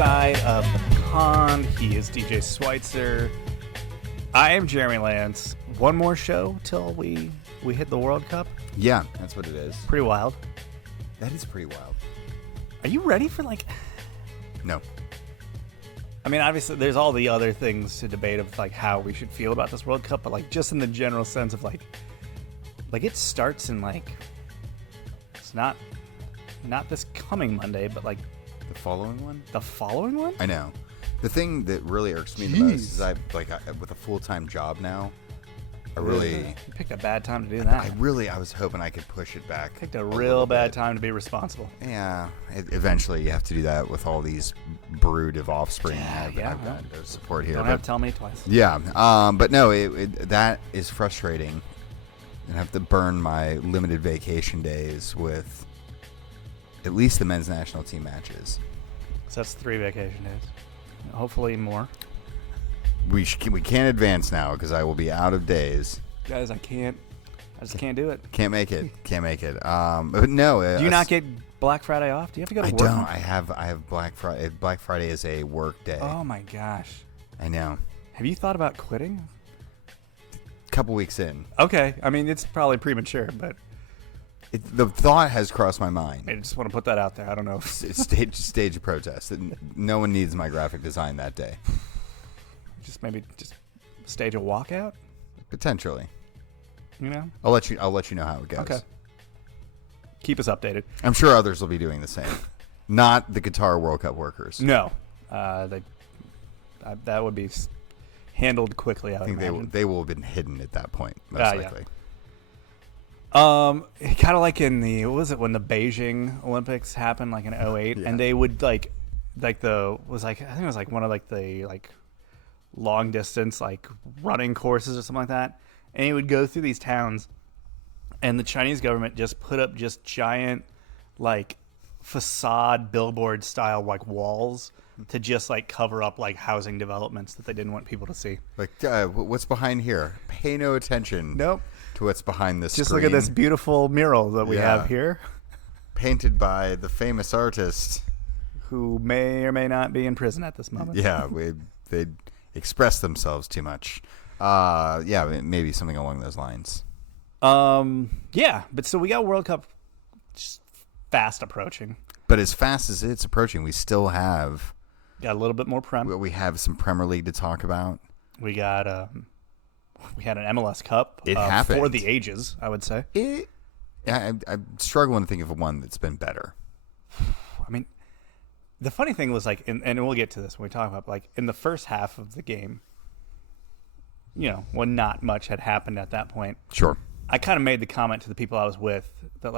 side of the pond. He is DJ Schweitzer. I am Jeremy Lance. One more show till we hit the World Cup. Yeah, that's what it is. Pretty wild. That is pretty wild. Are you ready for No. I mean, obviously, there's all the other things to debate of how we should feel about this World Cup, but just in the general sense of it starts in it's not this coming Monday, but The following one? the following one. I know. The thing that really irks me the most is I with a full-time job now, You picked a bad time to do that. I was hoping I could push it back. Picked a real bad time to be responsible. Yeah, eventually you have to do that with all these brood of offspring. I've got no support here. Don't have to tell me twice. Yeah, but no, that is frustrating. I have to burn my limited vacation days with at least the men's national team matches. So that's 3 vacation days. Hopefully more. We can't advance now because I will be out of days. Guys, I just can't do it. Can't make it. But no. Do you not get Black Friday off? Do you have to go to work? I don't. I have Black Friday. Black Friday is a work day. Oh my gosh. I know. Have you thought about quitting? Couple weeks in. Okay. I mean, it's probably premature, but The thought has crossed my mind. I just want to put that out there. I don't know. It's stage a protest. No one needs my graphic design that day. Maybe stage a walkout. Potentially. You know. I'll let you know how it goes. Okay. Keep us updated. I'm sure others will be doing the same. Not the Qatar World Cup workers. No. That would be handled quickly. I think they will have been hidden at that point, most likely. Yeah. Kind of like in what was it when the Beijing Olympics happened, in 2008, and they would I think it was one of the long distance running courses or something like that, and he would go through these towns, and the Chinese government just put up just giant facade billboard style walls to just cover up housing developments that they didn't want people to see. What's behind here? Pay no attention. Nope. To what's behind this. Just look at this beautiful mural that we have here, painted by the famous artist who may or may not be in prison at this moment. Yeah, they express themselves too much. Maybe something along those lines. Yeah, but so we got World Cup just fast approaching. But as fast as it's approaching, we still have got a little bit more Prem. We have some Premier League to talk about. We got we had an MLS Cup. It happened for the ages, I would say. I'm struggling to think of one that's been better. I mean, the funny thing was and we'll get to this when we talk about in the first half of the game, when not much had happened at that point. Sure. I kind of made the comment to the people I was with that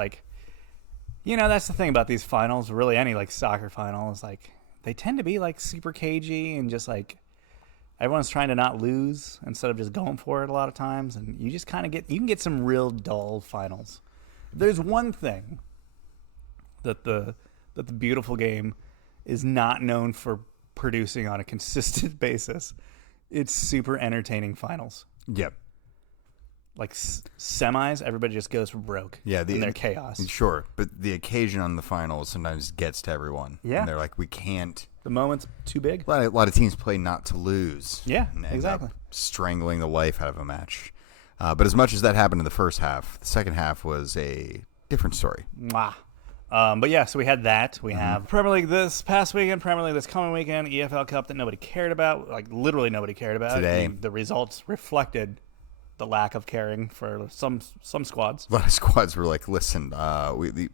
that's the thing about these finals, really any soccer finals, they tend to be super cagey and just everyone's trying to not lose instead of just going for it a lot of times, and you just kind of you can get some real dull finals. If there's one thing that the beautiful game is not known for producing on a consistent basis, it's super entertaining finals. Yep. Semis, everybody just goes broke. Yeah, in their chaos. Sure, but the occasion on the finals sometimes gets to everyone. Yeah, and they're we can't. The moment's too big. A lot of teams play not to lose. Yeah, and exactly. End up strangling the life out of a match. But as much as that happened in the first half, the second half was a different story. Mwah. But yeah, so we had that. We have Premier League this past weekend, Premier League this coming weekend, EFL Cup that nobody cared about, literally nobody cared about. Today. The results reflected the lack of caring for some squads. A lot of squads were listen, we've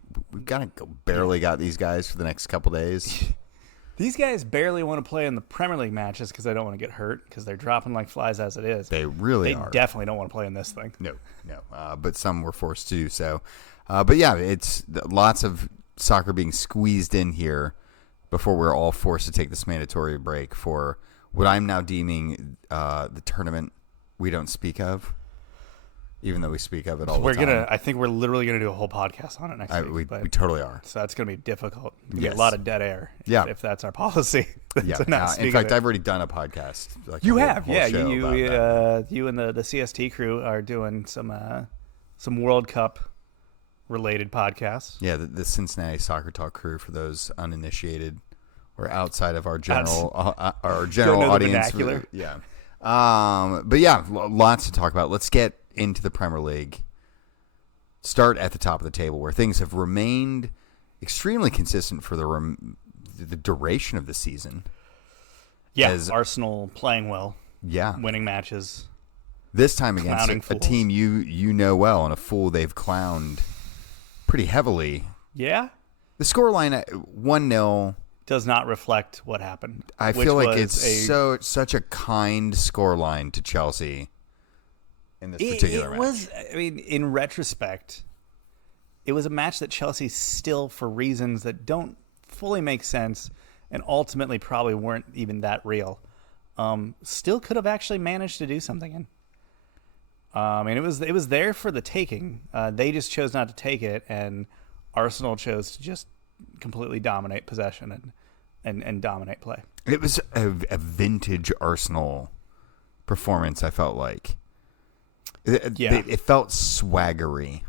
barely got these guys for the next couple days. These guys barely want to play in the Premier League matches because they don't want to get hurt because they're dropping like flies as it is. They really are. They definitely don't want to play in this thing. No. But some were forced to do so. But yeah, it's lots of soccer being squeezed in here before we're all forced to take this mandatory break for what I'm now deeming the tournament we don't speak of, even though we speak of it all the time. I think we're literally gonna do a whole podcast on it next week. We totally are. So that's gonna be difficult. Yes. A lot of dead air. If that's our policy. Yeah. In fact, I've already done a podcast. You have. You and the CST crew are doing some World Cup related podcasts. Yeah, the Cincinnati Soccer Talk crew, for those uninitiated or outside of our general Don't know the audience. vernacular. Yeah. But yeah, lots to talk about. Let's get into the Premier League. Start at the top of the table where things have remained extremely consistent for the duration of the season. Yeah, Arsenal playing well. Yeah. Winning matches. This time against a fools. team you know well and a fool they've clowned pretty heavily. Yeah. The scoreline at 1-0 does not reflect what happened. I feel like it's such a kind scoreline to Chelsea in this particular match. I mean, in retrospect, it was a match that Chelsea still, for reasons that don't fully make sense and ultimately probably weren't even that real, still could have actually managed to do something in. And it was there for the taking. They just chose not to take it, and Arsenal chose to just completely dominate possession and dominate play. It was a vintage Arsenal performance, I felt like. It felt swaggery.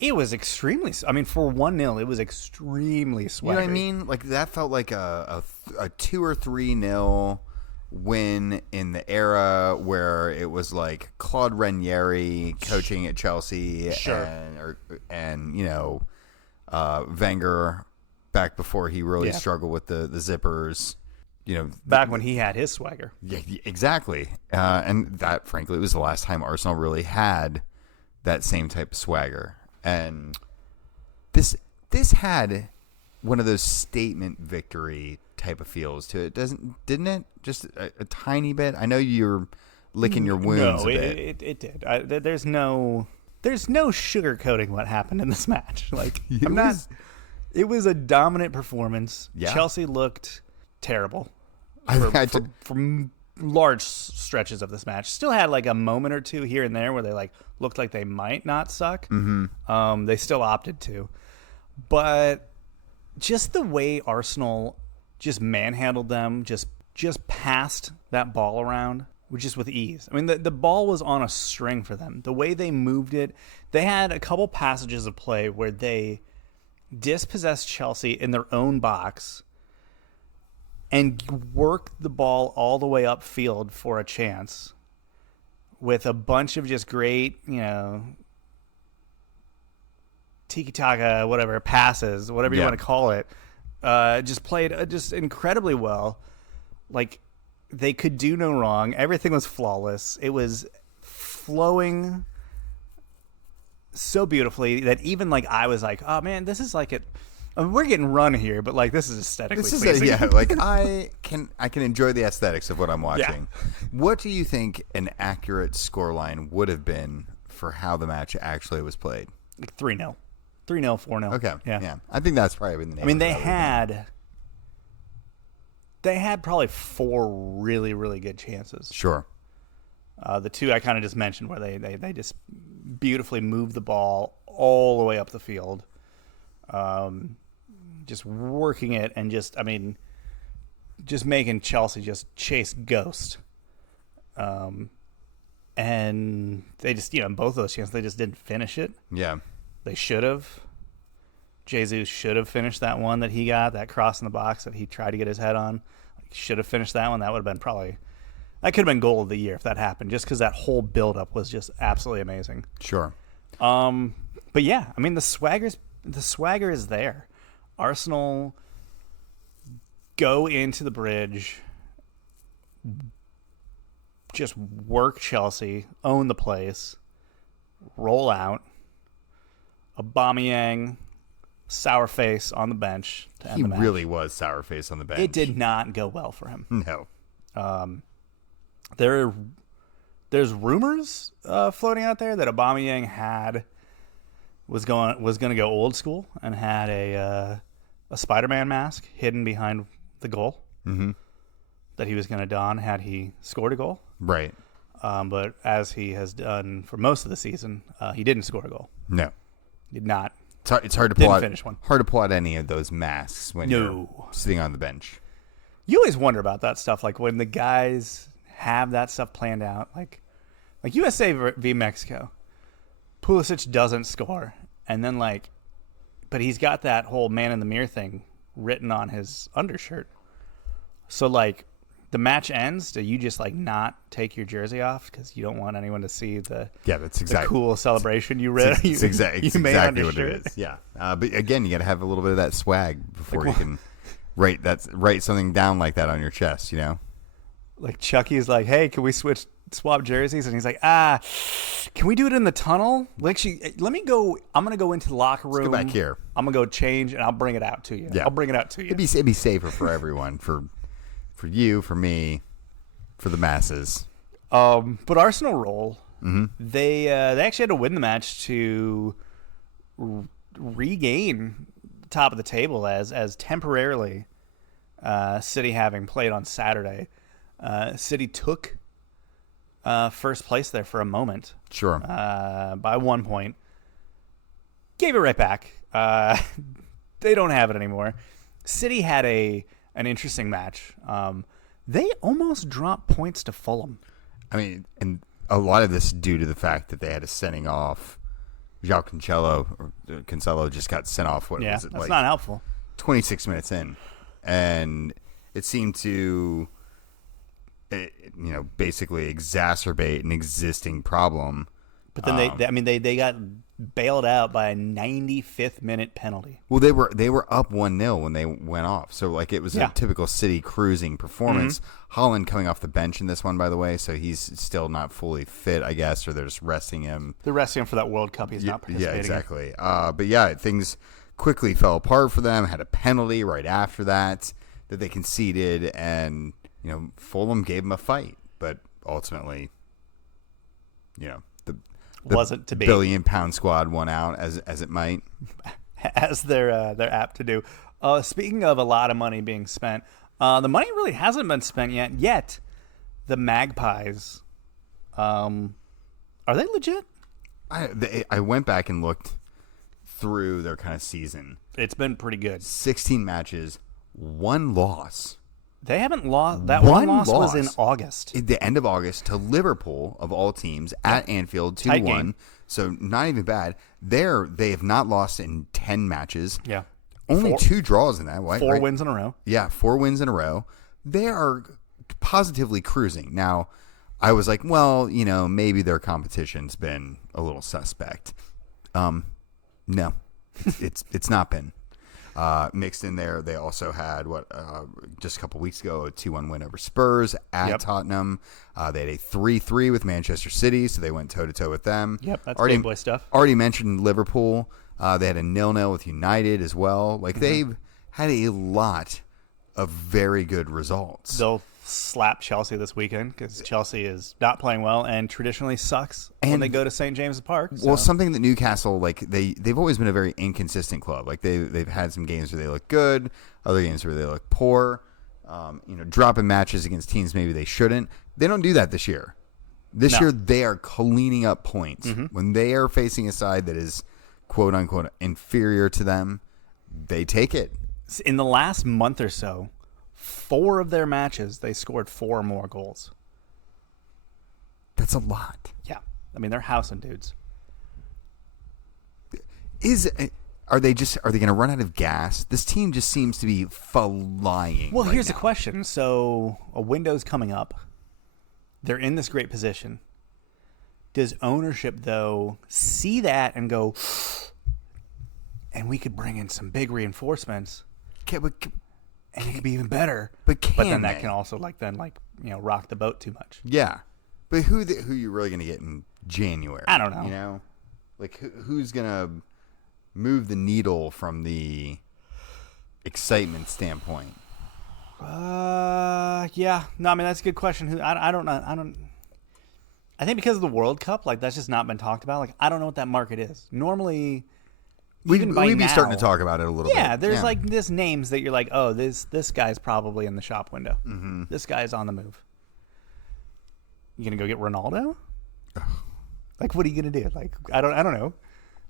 It was extremely... I mean, for 1-0, it was extremely swaggery. You know what I mean? Like, that felt like a 2 or 3-0 win in the era where it was like Claude Ranieri coaching at Chelsea. Sure. And you know, Wenger back before he really struggled with the zippers. You know, back when he had his swagger. Yeah, exactly. And that, frankly, was the last time Arsenal really had that same type of swagger. And this had one of those statement victory type of feels to it, didn't it? Just a tiny bit. I know you're licking your wounds. No, a bit. it did. There's no sugarcoating what happened in this match. Like it was a dominant performance. Yeah. Chelsea looked terrible for large stretches of this match. Still had like a moment or two here and there where they like looked like they might not suck. Mm-hmm. They still opted to, but just the way Arsenal just manhandled them, just passed that ball around, just with ease. I mean, the ball was on a string for them. The way they moved it, they had a couple passages of play where they dispossessed Chelsea in their own box and worked the ball all the way upfield for a chance with a bunch of just great, you know, tiki-taka, whatever, passes, whatever you want to call it. Just played just incredibly well. Like, they could do no wrong. Everything was flawless. It was flowing so beautifully that even like I was like, oh man, this is like it. I mean, we're getting run here, but like this is aesthetically pleasing. Like I can enjoy the aesthetics of what I'm watching. Yeah. What do you think an accurate scoreline would have been for how the match actually was played? Like 3-0. 3-0, 4-0. Okay. Yeah. I think that's probably in the name. I mean, they had probably 4 really, really good chances. Sure. The 2 I kind of just mentioned where they just beautifully moved the ball all the way up the field. Just working it and just making Chelsea just chase ghost. And they just, both those chances, they just didn't finish it. Yeah. They should have. Jesus should have finished that one that he got, that cross in the box that he tried to get his head on. Should have finished that one. That would have been that could have been goal of the year if that happened, just because that whole buildup was just absolutely amazing. Sure. But yeah, I mean, the swagger is there. Arsenal go into the bridge, just work Chelsea, own the place, roll out. Aubameyang, sour face on the bench to end the match. He really was sour face on the bench. It did not go well for him. No. There's rumors floating out there that Aubameyang was going to go old school and had a Spider-Man mask hidden behind the goal that he was going to don had he scored a goal. Right. But as he has done for most of the season, he didn't score a goal. No. Did not. It's hard to pull out. Finish one. Hard to pull out any of those masks when you're sitting on the bench. You always wonder about that stuff, like when the guys have that stuff planned out, like USA v Mexico. Pulisic doesn't score, and then but he's got that whole man in the mirror thing written on his undershirt. So like, the match ends. Do you just like not take your jersey off because you don't want anyone to see the That's the exactly cool celebration you it's exactly made what it is. Yeah, but again, you got to have a little bit of that swag before you can write something down like that on your chest. You know, Like Chucky's like, hey, can we swap jerseys? And he's like, can we do it in the tunnel? Let me go. I'm gonna go into the locker room. Let's go back here. I'm gonna go change, and I'll bring it out to you. Yeah. I'll bring it out to you. It'd be safer for everyone, for you, for me, for the masses. But Arsenal roll. Mm-hmm. They actually had to win the match to regain the top of the table as temporarily City having played on Saturday. City took first place there for a moment. Sure. By 1 point. Gave it right back. They don't have it anymore. City had an interesting match. They almost dropped points to Fulham. I mean, and a lot of this due to the fact that they had a sending off. João Cancelo just got sent off. What was it? That's not helpful. 26 minutes in, and it seemed to, basically exacerbate an existing problem. But then they got bailed out by a 95th minute penalty. Well, they were up 1-0 when they went off. So like it was a typical City cruising performance. Mm-hmm. Holland coming off the bench in this one, by the way, so he's still not fully fit, I guess, or they're just resting him. They're resting him for that World Cup. He's not participating. Yeah, exactly. But things quickly fell apart for them. Had a penalty right after that they conceded, and Fulham gave them a fight, but ultimately, the wasn't to be. £1 billion squad won out as it might, as they're apt to do. Speaking of a lot of money being spent, the money really hasn't been spent yet. The Magpies, are they legit? I went back and looked through their kind of season. It's been pretty good. 16 matches, 1 loss. They haven't lost. That one loss was in August. At the end of August to Liverpool, of all teams, at Anfield, 2-1. So not even bad. They have not lost in 10 matches. Yeah. Only 2 draws in that. Right? 4 wins in a row. Yeah, 4 wins in a row. They are positively cruising. Now, I was like, well, maybe their competition's been a little suspect. No, it's not been. Mixed in there, they also had just a couple weeks ago, a 2-1 win over Spurs at Tottenham. They had a 3-3 with Manchester City, so they went toe-to-toe with them. Yep, that's big boy stuff. Already mentioned Liverpool. They had a 0-0 with United as well. Like, they've had a lot of very good results. They'll slap Chelsea this weekend because Chelsea is not playing well and traditionally sucks when they go to St. James's Park. So. Well, something that Newcastle, like they've always been a very inconsistent club. Like they've had some games where they look good, other games where they look poor. Dropping matches against teams maybe they shouldn't. They don't do that this year. This year they are cleaning up points. When they are facing a side that is quote unquote inferior to them, they take it. In the last month or so, 4 of their matches, they scored 4 or more goals. That's a lot. Yeah. I mean, they're housing dudes. Are they going to run out of gas? This team just seems to be flying. Well, here's the question. So a window's coming up. They're in this great position. Does ownership, though, see that and go, and we could bring in some big reinforcements? And it could be even better. But then that can also rock the boat too much. Yeah. But who you really going to get in January? I don't know. Like who's going to move the needle from the excitement standpoint? Yeah. No, I mean that's a good question. I don't know. I think because of the World Cup, that's just not been talked about. I don't know what that market is. Normally We'd be starting to talk about it a little bit. Yeah, there's this names that you're like, oh, this guy's probably in the shop window. Mm-hmm. This guy's on the move. You gonna go get Ronaldo? What are you gonna do? I don't know.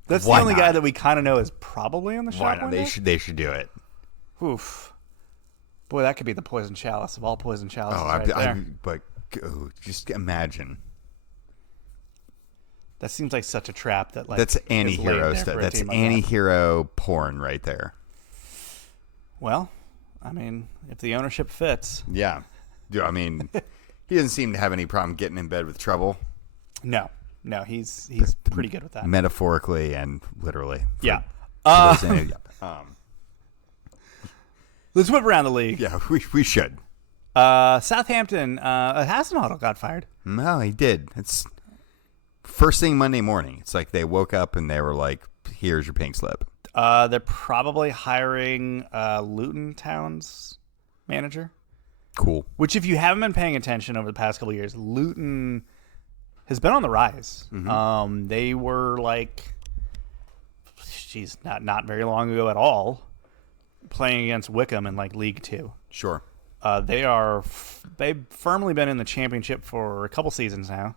That's the only guy that we kind of know is probably in the shop window. They should do it. Oof, boy, that could be the poison chalice of all poison chalices. But just imagine. That seems like such a trap that's anti-hero stuff. That's anti-hero porn right there. Well, I mean, if the ownership fits. Yeah. I mean, he doesn't seem to have any problem getting in bed with trouble. No, he's pretty good with that. Metaphorically and literally. Yeah. Let's whip around the league. Yeah, we should. Southampton, Hasenhuttl got fired. No, he did. It's first thing Monday morning. It's like they woke up and they were like, here's your pink slip. They're probably hiring Luton Town's manager. Cool. Which, if you haven't been paying attention over the past couple of years, Luton has been on the rise. Mm-hmm. They were like, not very long ago at all, playing against Wickham in like League Two. Sure. They've firmly been in the championship for a couple seasons now.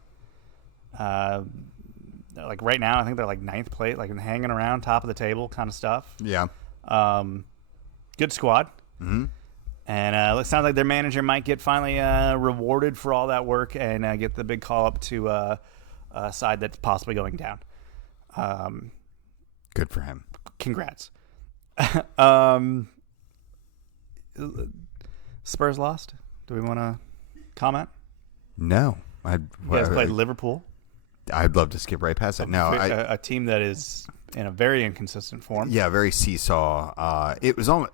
Like right now, I think they're like ninth place, like hanging around top of the table kind of stuff. Yeah. Good squad. Mm-hmm. And it sounds like their manager might get finally rewarded for all that work and get the big call up to a side that's possibly going down. Good for him. Congrats. Spurs lost. Do we want to comment? No. You guys played Liverpool. I'd love to skip right past it. No, a team that is in a very inconsistent form. Yeah, very seesaw. It was all,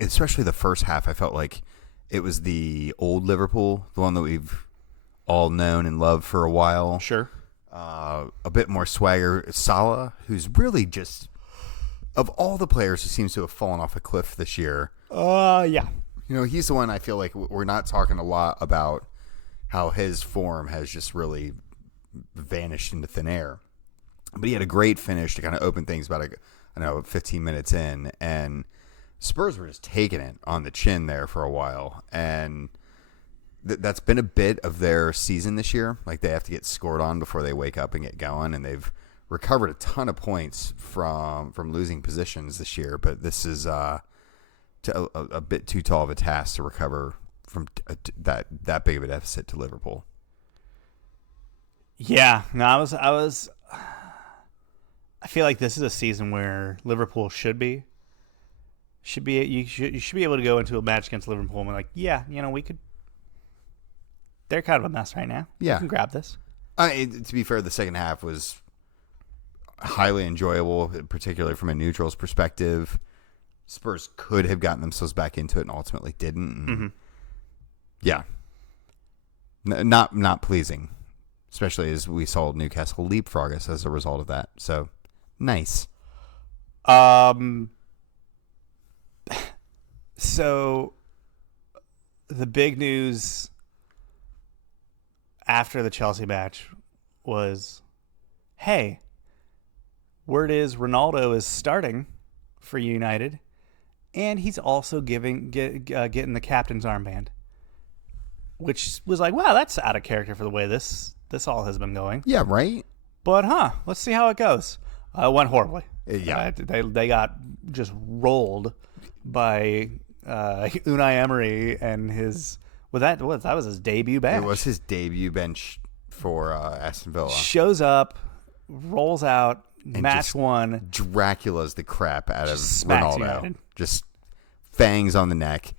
especially the first half. I felt like it was the old Liverpool, the one that we've all known and loved for a while. Sure. A bit more swagger. Salah, who's really just, of all the players who seems to have fallen off a cliff this year. Yeah. You know, he's the one I feel like we're not talking a lot about how his form has just really vanished into thin air. But he had a great finish to kind of open things about 15 minutes in, and Spurs were just taking it on the chin there for a while, and that's been a bit of their season this year. Like, they have to get scored on before they wake up and get going, and they've recovered a ton of points from losing positions this year, but this is a bit too tall of a task to recover from that big of a deficit to Liverpool. Yeah, no, I feel like this is a season where Liverpool should be you should be able to go into a match against Liverpool and be like, yeah, we could. They're kind of a mess right now. Yeah, we can grab this. To be fair, the second half was highly enjoyable, particularly from a neutral's perspective. Spurs could have gotten themselves back into it and ultimately didn't. And mm-hmm. Yeah, not pleasing. Especially as we saw Newcastle leapfrog us as a result of that. So, nice. So, the big news after the Chelsea match was, hey, word is Ronaldo is starting for United, and he's also getting the captain's armband. Which was like, wow, that's out of character for the way this all has been going. Yeah, right? But, let's see how it goes. It went horribly. Yeah. They got just rolled by Unai Emery and his... that was his debut bench. It was his debut bench for Aston Villa. Shows up, rolls out, and match one. Dracula's the crap out of Ronaldo. United. Just fangs on the neck.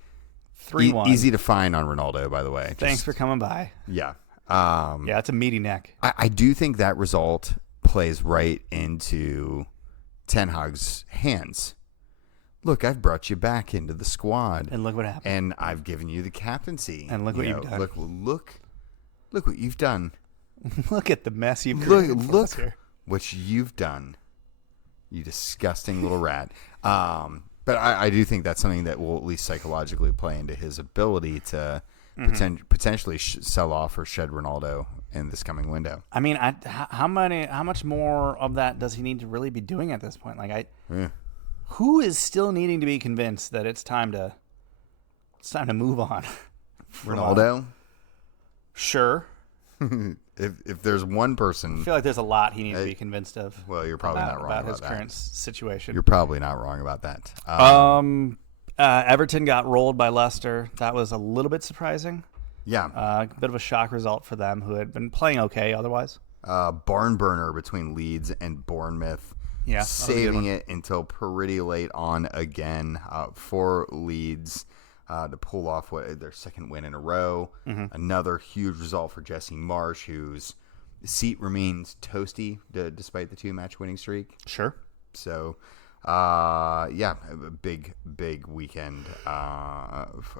3-1. Easy to find on Ronaldo, by the way. Thanks for coming by. Yeah. Yeah, it's a meaty neck. I do think that result plays right into Ten Hag's hands. Look, I've brought you back into the squad. And look what happened. And I've given you the captaincy. And look what you've done. Look what you've done. Look at the mess you've created. Look what you've done. You disgusting little rat. But I do think that's something that will at least psychologically play into his ability to potentially sell off or shed Ronaldo in this coming window. I mean, how much more of that does he need to really be doing at this point? Like, who is still needing to be convinced that it's time to move on? Ronaldo? Sure. If there's one person, I feel like there's a lot he needs to be convinced of. Well, you're probably not wrong about his that. Current situation. You're probably not wrong about that. Everton got rolled by Leicester. That was a little bit surprising. Yeah, a bit of a shock result for them, who had been playing okay otherwise. Barn burner between Leeds and Bournemouth. Yeah, saving it until pretty late on again for Leeds to pull off their second win in a row. Mm-hmm. Another huge result for Jesse Marsh, whose seat remains toasty despite the 2-match winning streak. Sure. So, a big weekend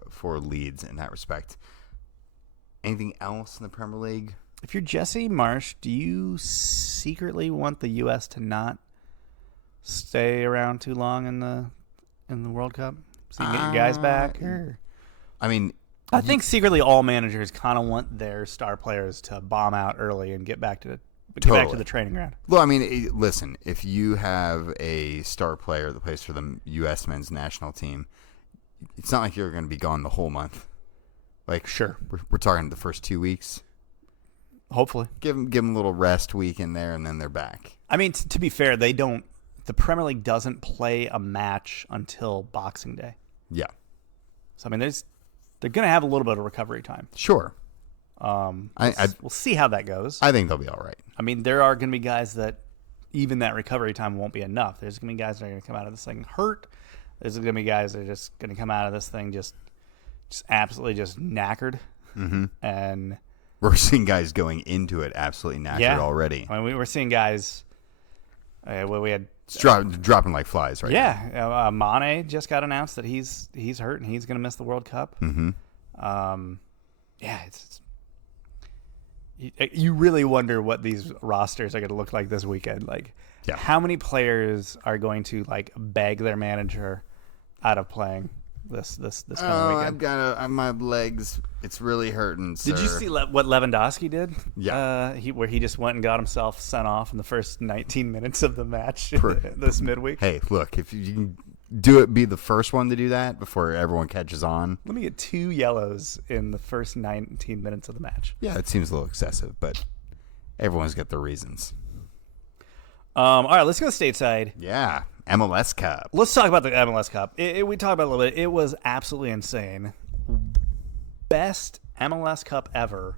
for Leeds in that respect. Anything else in the Premier League? If you're Jesse Marsh, do you secretly want the U.S. to not stay around too long in the World Cup? So you get your guys back? Or? I mean, I think secretly all managers kind of want their star players to bomb out early and get back to the training ground. Well, I mean, listen, if you have a star player that plays for the U.S. men's national team, it's not like you're going to be gone the whole month. Like, sure, we're talking the first 2 weeks. Hopefully, give them a little rest week in there, and then they're back. I mean, to be fair, they don't. The Premier League doesn't play a match until Boxing Day. Yeah. So I mean, they're going to have a little bit of recovery time. Sure. We'll see how that goes. I think they'll be all right. I mean, there are going to be guys that even that recovery time won't be enough. There's going to be guys that are going to come out of this thing hurt. There's going to be guys that are just going to come out of this thing just absolutely just knackered. Mm-hmm. And we're seeing guys going into it absolutely knackered already. I mean, we were seeing guys. We had dropping like flies right now. Yeah, Mane just got announced that he's hurt and he's going to miss the World Cup. Mm-hmm. You really wonder what these rosters are going to look like this weekend. Like, how many players are going to like beg their manager out of playing this coming weekend? I've got my legs. It's really hurting. Sir. Did you see what Lewandowski did? Yeah, where he just went and got himself sent off in the first 19 minutes of the match this midweek. Hey, look, if you can do it, be the first one to do that before everyone catches on. Let me get 2 yellows in the first 19 minutes of the match. Yeah, it seems a little excessive, but everyone's got their reasons. All right, let's go stateside. Yeah, MLS Cup. Let's talk about the MLS Cup. We talked about it a little bit. It was absolutely insane. Best MLS Cup ever.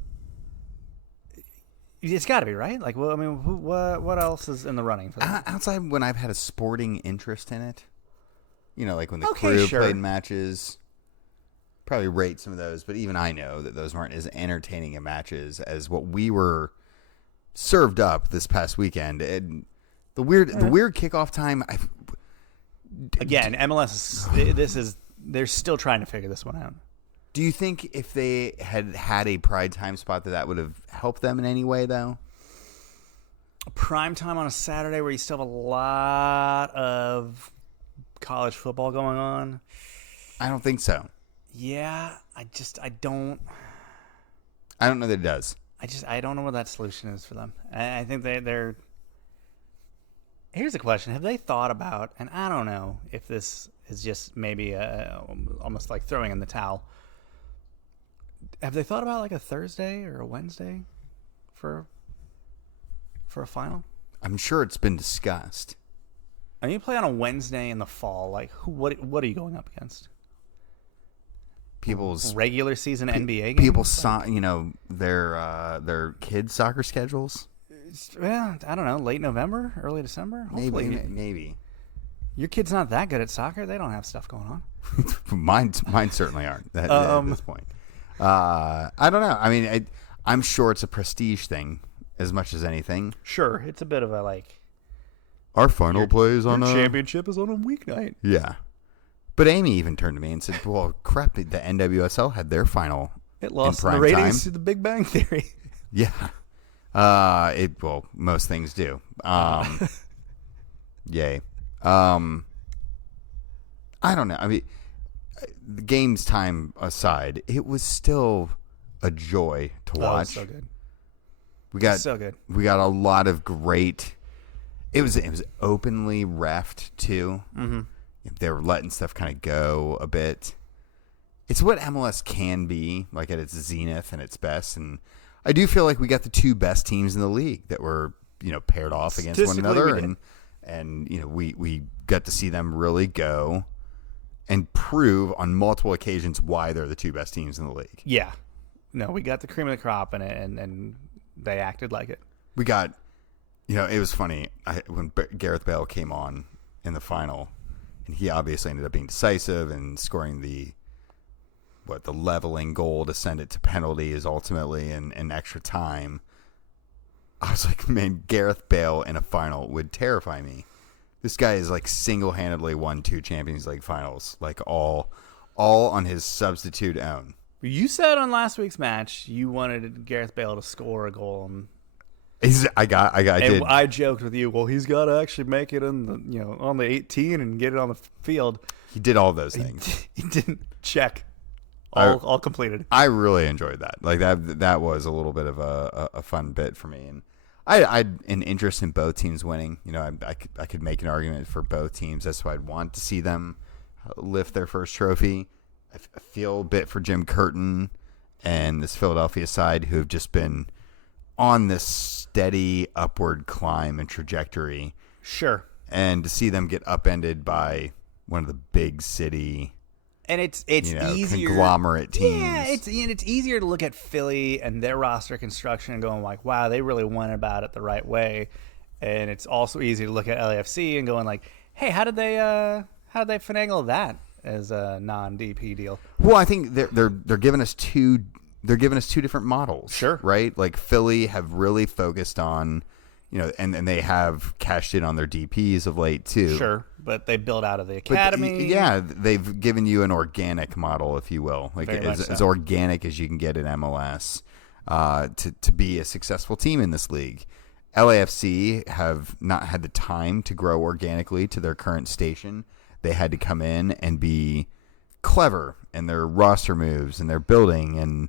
It's got to be, right? Like, well, I mean, what else is in the running for that? Outside when I've had a sporting interest in it. You know, like when the Crew played matches. Probably rate some of those, but even I know that those weren't as entertaining a matches as what we were served up this past weekend. And the weird kickoff time. Again, MLS. They're still trying to figure this one out. Do you think if they had a prime time spot that would have helped them in any way, though? Prime time on a Saturday where you still have a lot of college football going on? I don't think so. Yeah, I don't. I don't know that it does. I don't know what that solution is for them. I think they're. Here's the question: have they thought about? And I don't know if this is just maybe almost like throwing in the towel. Have they thought about like a Thursday or a Wednesday for a final? I'm sure it's been discussed. I mean, you play on a Wednesday in the fall. Like, what are you going up against? People's regular season NBA games. People's their kids' soccer schedules. Well, I don't know. Late November, early December. Hopefully, maybe. Your kid's not that good at soccer. They don't have stuff going on. Mine certainly aren't at this point. I don't know. I mean, I'm sure it's a prestige thing as much as anything. Sure, it's a bit of a like. Our final play is on a championship is on a weeknight. Yeah, but Amy even turned to me and said, "Well, crap! The NWSL had their final. It lost in prime the ratings time. To The Big Bang Theory." Yeah. Most things do. Yay. I don't know. I mean, the game's time aside, it was still a joy to watch. Oh, it was so good. We got a lot of great. It was openly reffed too. Mm-hmm. They were letting stuff kind of go a bit. It's what MLS can be, like at its zenith and its best, and I do feel like we got the 2 best teams in the league that were, paired off against one another, and we got to see them really go and prove on multiple occasions why they're the 2 best teams in the league. Yeah, no, we got the cream of the crop in it, and they acted like it. We got It was funny when Gareth Bale came on in the final, and he obviously ended up being decisive and scoring the leveling goal to send it to penalties ultimately and extra time. I was like, man, Gareth Bale in a final would terrify me. This guy is like single-handedly won 2 Champions League finals, like all on his substitute own. You said on last week's match you wanted Gareth Bale to score a goal. I joked with you. Well, he's got to actually make it in the on the 18 and get it on the field. He did all those things. He didn't check. All completed. I really enjoyed that. Like that was a little bit of a fun bit for me, and I had an interest in both teams winning. I could make an argument for both teams. That's why I'd want to see them lift their first trophy. I feel a bit for Jim Curtin and this Philadelphia side who have just been on this steady upward climb and trajectory. Sure. And to see them get upended by one of the big city, and it's easier, conglomerate teams. Yeah, it's easier to look at Philly and their roster construction and going like, wow, they really went about it the right way. And it's also easy to look at LAFC and going like, hey, how did they finagle that as a non-DP deal? Well, I think they're giving us two. They're giving us 2 different models. Sure. Right? Like Philly have really focused on, and they have cashed in on their DPs of late too. Sure. But they built out of the academy. They've given you an organic model, if you will. Like as organic as you can get in MLS to be a successful team in this league. LAFC have not had the time to grow organically to their current station. They had to come in and be clever in their roster moves and their building and.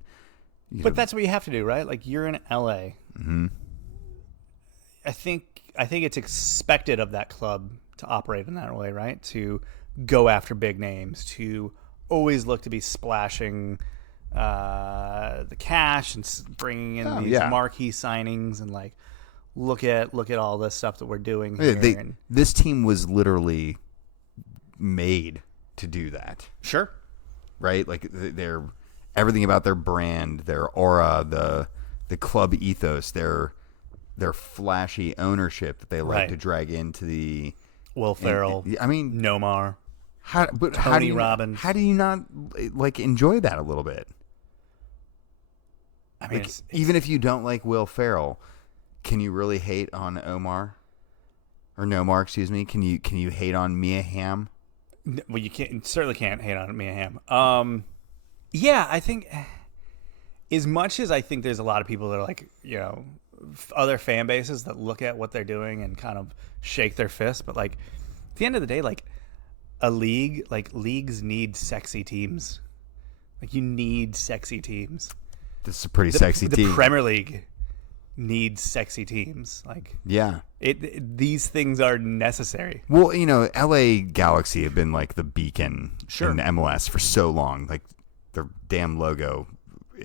But that's what you have to do, right? Like you're in LA. Mm-hmm. I think it's expected of that club to operate in that way, right? To go after big names, to always look to be splashing the cash and bringing in these marquee signings and like look at all this stuff that we're doing here. This team was literally made to do that. Sure. Right? Like they're everything about their brand, their aura, the club ethos, their flashy ownership that they like to drag into the Will Ferrell. Nomar. Tony Robbins. How do you not like enjoy that a little bit? I mean, like, even if you don't like Will Ferrell, can you really hate on Omar or Nomar? Excuse me. Can you hate on Mia Hamm? Well, you certainly can't hate on Mia Hamm. Yeah, I think as much as I think there's a lot of people that are like, other fan bases that look at what they're doing and kind of shake their fist, but like at the end of the day, like leagues need sexy teams. Like you need sexy teams. This is a pretty sexy team. The Premier League needs sexy teams. Like these things are necessary. Well, LA Galaxy have been like the beacon in MLS for so long. Like their damn logo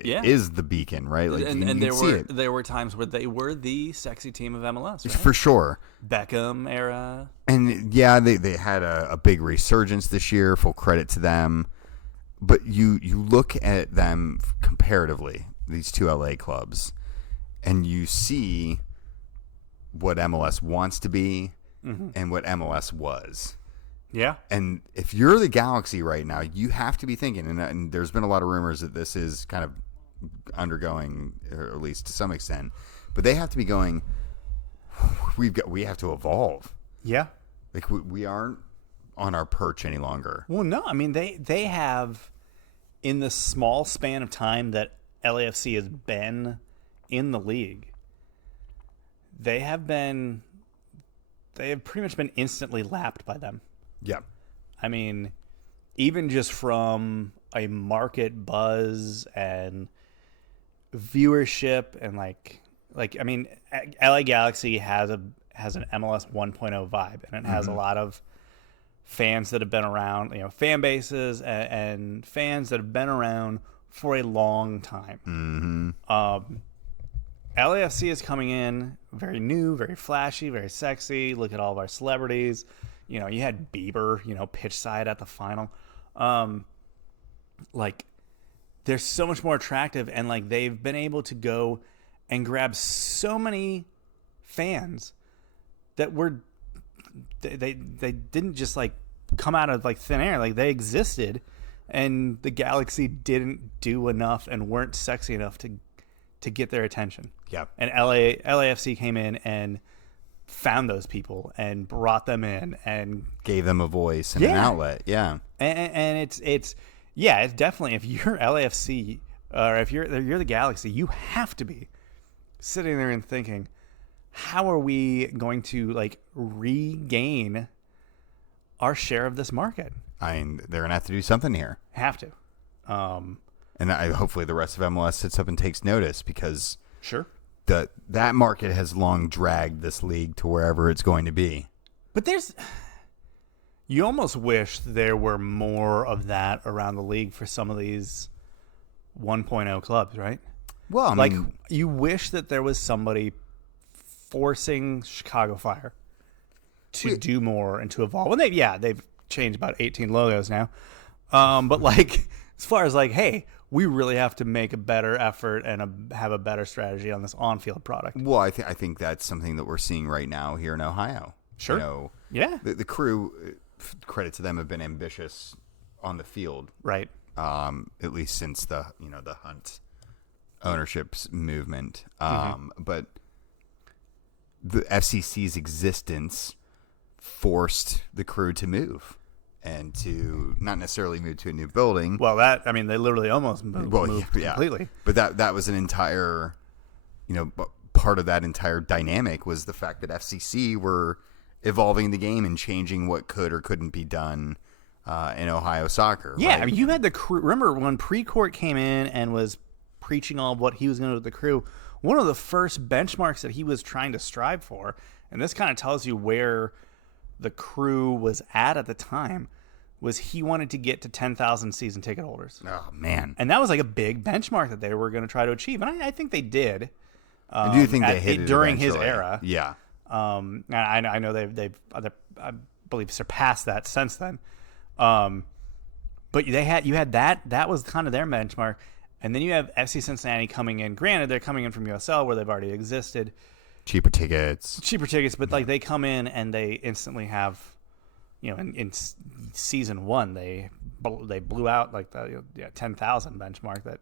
is the beacon, right? Like, and there were times where they were the sexy team of MLS, right? For sure. Beckham era. And they had a big resurgence this year, full credit to them. But you look at them comparatively, these 2 LA clubs, and you see what MLS wants to be and what MLS was. Yeah. And if you're the Galaxy right now, you have to be thinking, and there's been a lot of rumors that this is kind of undergoing, or at least to some extent, but they have to be going, we have to evolve. Yeah. Like we aren't on our perch any longer. Well, no, I mean, they have, in the small span of time that LAFC has been in the league, they have pretty much been instantly lapped by them. Yeah. I mean, even just from a market buzz and viewership and like I mean, LA Galaxy has an MLS 1.0 vibe, and it has a lot of fans that have been around, fan bases and fans that have been around for a long time. LAFC is coming in very new, very flashy, very sexy. Look at all of our celebrities. You had Bieber, pitch side at the final. Like, they're so much more attractive, and like they've been able to go and grab so many fans that were they didn't just like come out of like thin air. Like they existed, and the Galaxy didn't do enough and weren't sexy enough to get their attention. Yeah. And LAFC came in and found those people and brought them in and gave them a voice and an outlet. Yeah. And it's definitely, if you're LAFC or if you're the Galaxy, you have to be sitting there and thinking, how are we going to like regain our share of this market? I mean, they're gonna have to do something here. Have to. And hopefully the rest of MLS sits up and takes notice, because Sure. that market has long dragged this league to wherever it's going to be. But you almost wish there were more of that around the league for some of these 1.0 clubs, right? Well, I mean, you wish that there was somebody forcing Chicago Fire to do more and to evolve. And they've changed about 18 logos now. But like, as far as like, hey, we really have to make a better effort and have a better strategy on this on-field product. well, I think that's something that we're seeing right now here in Ohio. Sure. You know, Yeah. the crew, credit to them, have been ambitious on the field. Right. At least since the Hunt ownership's movement. But the FCC's existence forced the crew to move, and to not necessarily move to a new building. Well, they literally almost moved completely. But that was an entire, part of that entire dynamic was the fact that FCC were evolving the game and changing what could or couldn't be done in Ohio soccer. Yeah, I mean, you had the crew. Remember when Precourt came in and was preaching all of what he was going to do with the crew? One of the first benchmarks that he was trying to strive for, and this kind of tells you where the crew was at the time, was he wanted to get to 10,000 season ticket holders. Oh, man. And that was like a big benchmark that they were going to try to achieve. And I think they did. I do think they hit it during eventually. his era. Yeah. I know they've I believe surpassed that since then. But you had that was kind of their benchmark. And then you have FC Cincinnati coming in. Granted, they're coming in from USL where they've already existed. Cheaper tickets, but like they come in and they instantly have, in season one they blew out like the 10,000 benchmark that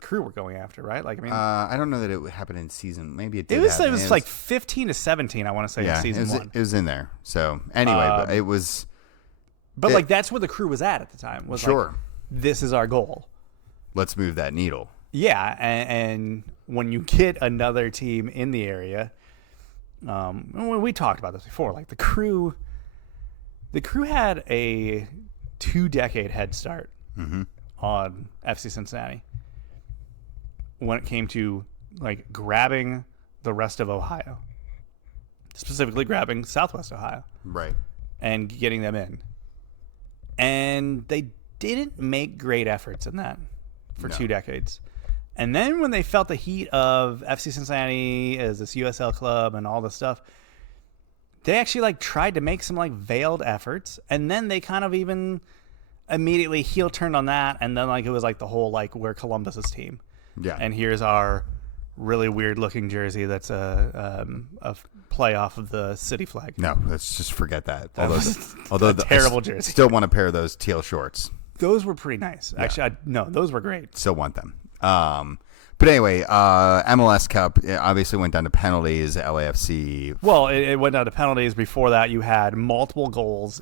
crew were going after, right? Like, I mean, I don't know that it would happen in season. Maybe it did. It was like 15 to 17. I want to say in season one. It was in there. So anyway, but it was. But like that's where the crew was at the time. Was sure. Like, this is our goal. Let's move that needle. Yeah, and when you get another team in the area, we talked about this before. Like the crew had a 2-decade head start on FC Cincinnati when it came to like grabbing the rest of Ohio, specifically grabbing Southwest Ohio, right, and getting them in. And they didn't make great efforts in that for 2 decades. And then when they felt the heat of FC Cincinnati as this USL club and all this stuff, they actually like tried to make some like veiled efforts, and then they kind of even immediately heel turned on that, and then like it was like the whole like we're Columbus's team. Yeah. And here's our really weird looking jersey that's a play off of the city flag. No, let's just forget that. Although the terrible jersey. Still want a pair of those teal shorts. Those were pretty nice. Actually, those were great. Still want them. But anyway, MLS Cup obviously went down to penalties. LAFC. Well, it went down to penalties. Before that, you had multiple goals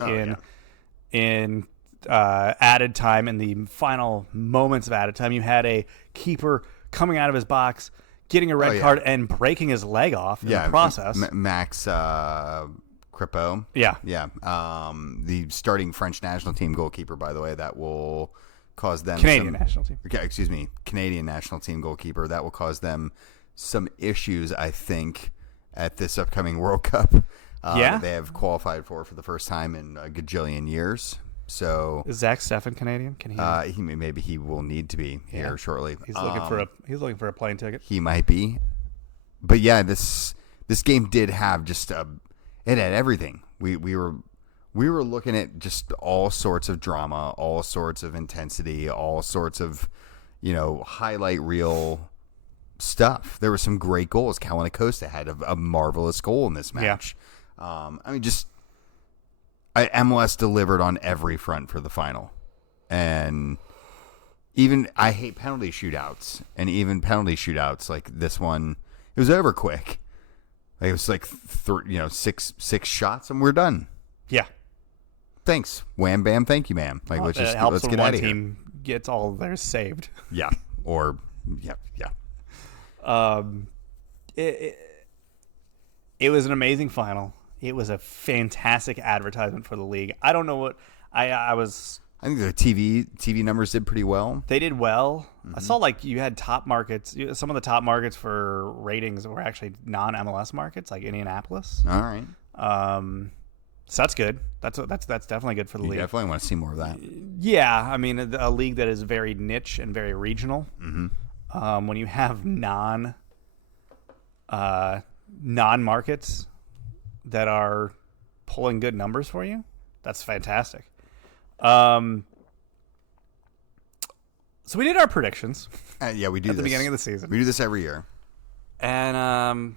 in added time. In the final moments of added time, you had a keeper coming out of his box, getting a red card, and breaking his leg off in the process. Max Crepeau. Yeah. The starting French national team goalkeeper, by the way, that will cause them Canadian national team goalkeeper. That will cause them some issues, I think, at this upcoming World Cup. They have qualified for the first time in a gajillion years. So is Zach Steffen Canadian? Can he? Maybe he will need to be here shortly. He's looking for a plane ticket. He might be, but yeah, this game did have just it had everything. We were looking at just all sorts of drama, all sorts of intensity, all sorts of highlight reel stuff. There were some great goals. Calvin Acosta had a marvelous goal in this match. I mean, MLS delivered on every front for the final. And even I hate penalty shootouts. And even penalty shootouts like this one, it was over quick. Like, it was like, six shots and we're done. Yeah. Thanks. Wham, bam, thank you, ma'am. Like, let's get out of here. One team gets all of theirs saved. Yeah. Or, yeah. It was an amazing final. It was a fantastic advertisement for the league. I don't know what I think the TV numbers did pretty well. They did well. I saw like you had top markets. Some of the top markets for ratings were actually non-MLS markets, like Indianapolis. All right. So that's good. That's definitely good for the league. Definitely want to see more of that. Yeah, I mean a league that is very niche and very regional. Mm-hmm. When you have non-markets that are pulling good numbers for you, that's fantastic. So we did our predictions. Yeah, we do at the beginning of the season. We do this every year, and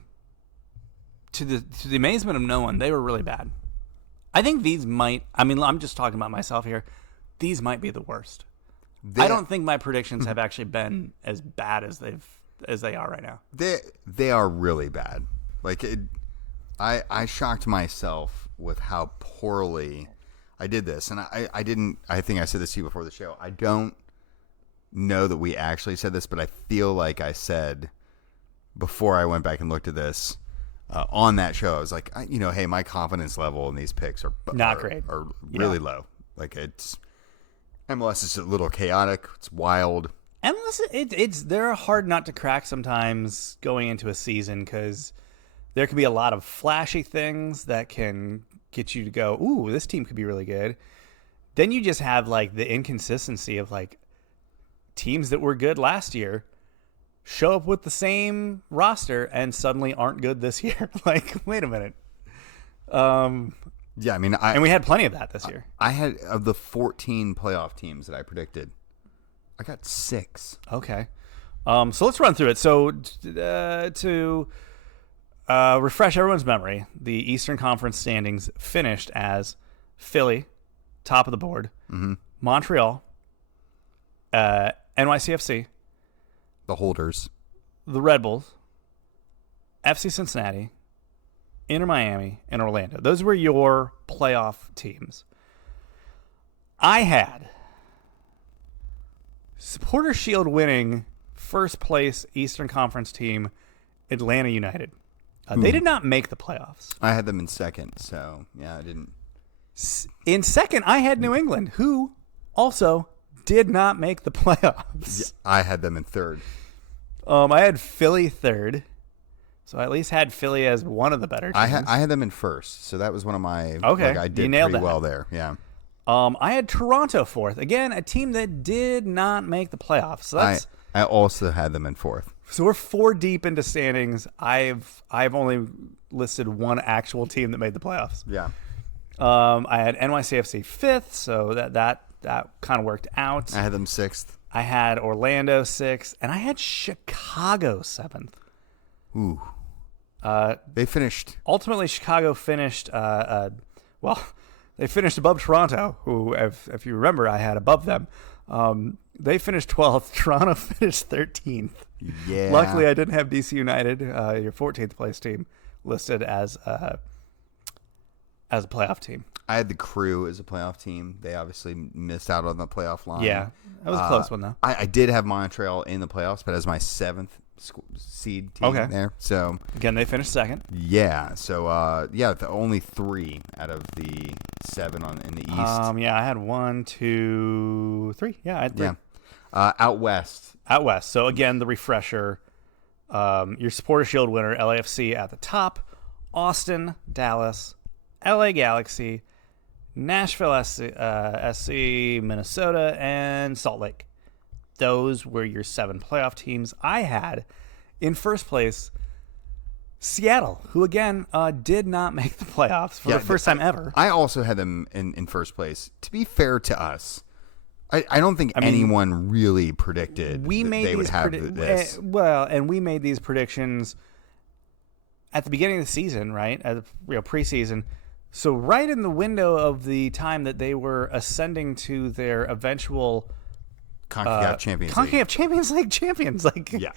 to the amazement of no one, they were really bad. I think these might. I mean, I'm just talking about myself here. These might be the worst. I don't think my predictions have actually been as bad as they are right now. They are really bad. Like I shocked myself with how poorly I did this, and I didn't. I think I said this to you before the show. I don't know that we actually said this, but I feel like I said before I went back and looked at this on that show. I was like, hey, my confidence level in these picks are not great, are really low. Like MLS is a little chaotic. It's wild. MLS, they're hard not to crack sometimes going into a season because there can be a lot of flashy things that can get you to go, ooh, this team could be really good. Then you just have like the inconsistency of like teams that were good last year show up with the same roster and suddenly aren't good this year. Like, wait a minute. Yeah, I mean, and we had plenty of that this year. I had, of the 14 playoff teams that I predicted, I got 6. Okay. So let's run through it. So to refresh everyone's memory, the Eastern Conference standings finished as Philly, top of the board, Montreal, NYCFC, the Holders, the Red Bulls, FC Cincinnati, Inter Miami, and Orlando. Those were your playoff teams. I had Supporter Shield winning first place Eastern Conference team, Atlanta United. They did not make the playoffs. I had them in second, so yeah, I didn't. In second, I had New England, who also did not make the playoffs. Yeah, I had them in third. I had Philly third, so I at least had Philly as one of the better teams. I had them in first, so that was one of my. Okay, like, I did pretty well there. Yeah. I had Toronto fourth. Again, a team that did not make the playoffs. So that's, I also had them in fourth. So we're 4 deep into standings. I've only listed one actual team that made the playoffs. Yeah. I had NYCFC fifth, so that kind of worked out. I had them sixth. I had Orlando sixth, and I had Chicago seventh. Ooh. They finished. Ultimately, Chicago finished. They finished above Toronto, who, if you remember, I had above them. They finished 12th. Toronto finished 13th. Yeah. Luckily, I didn't have DC United, your 14th place team, listed as a playoff team. I had the Crew as a playoff team. They obviously missed out on the playoff line. Yeah, that was a close one, though. I did have Montreal in the playoffs, but as my 7th seed team there. So again, they finished second. Yeah. So only 3 out of the 7 in the East. Yeah, I had 1, 2, 3. Yeah, I had 3. Yeah. Out west. So again, the refresher. Your Supporter Shield winner, LAFC at the top. Austin, Dallas, LA Galaxy, Nashville SC, Minnesota, and Salt Lake. Those were your 7 playoff teams. I had, in first place, Seattle, who again did not make the playoffs for the first time ever. I also had them in first place. To be fair to us, I don't think anyone really predicted they would have this. And we made these predictions at the beginning of the season, right, at preseason. So right in the window of the time that they were ascending to their eventual CONCACAF Champions League champions, like Yeah.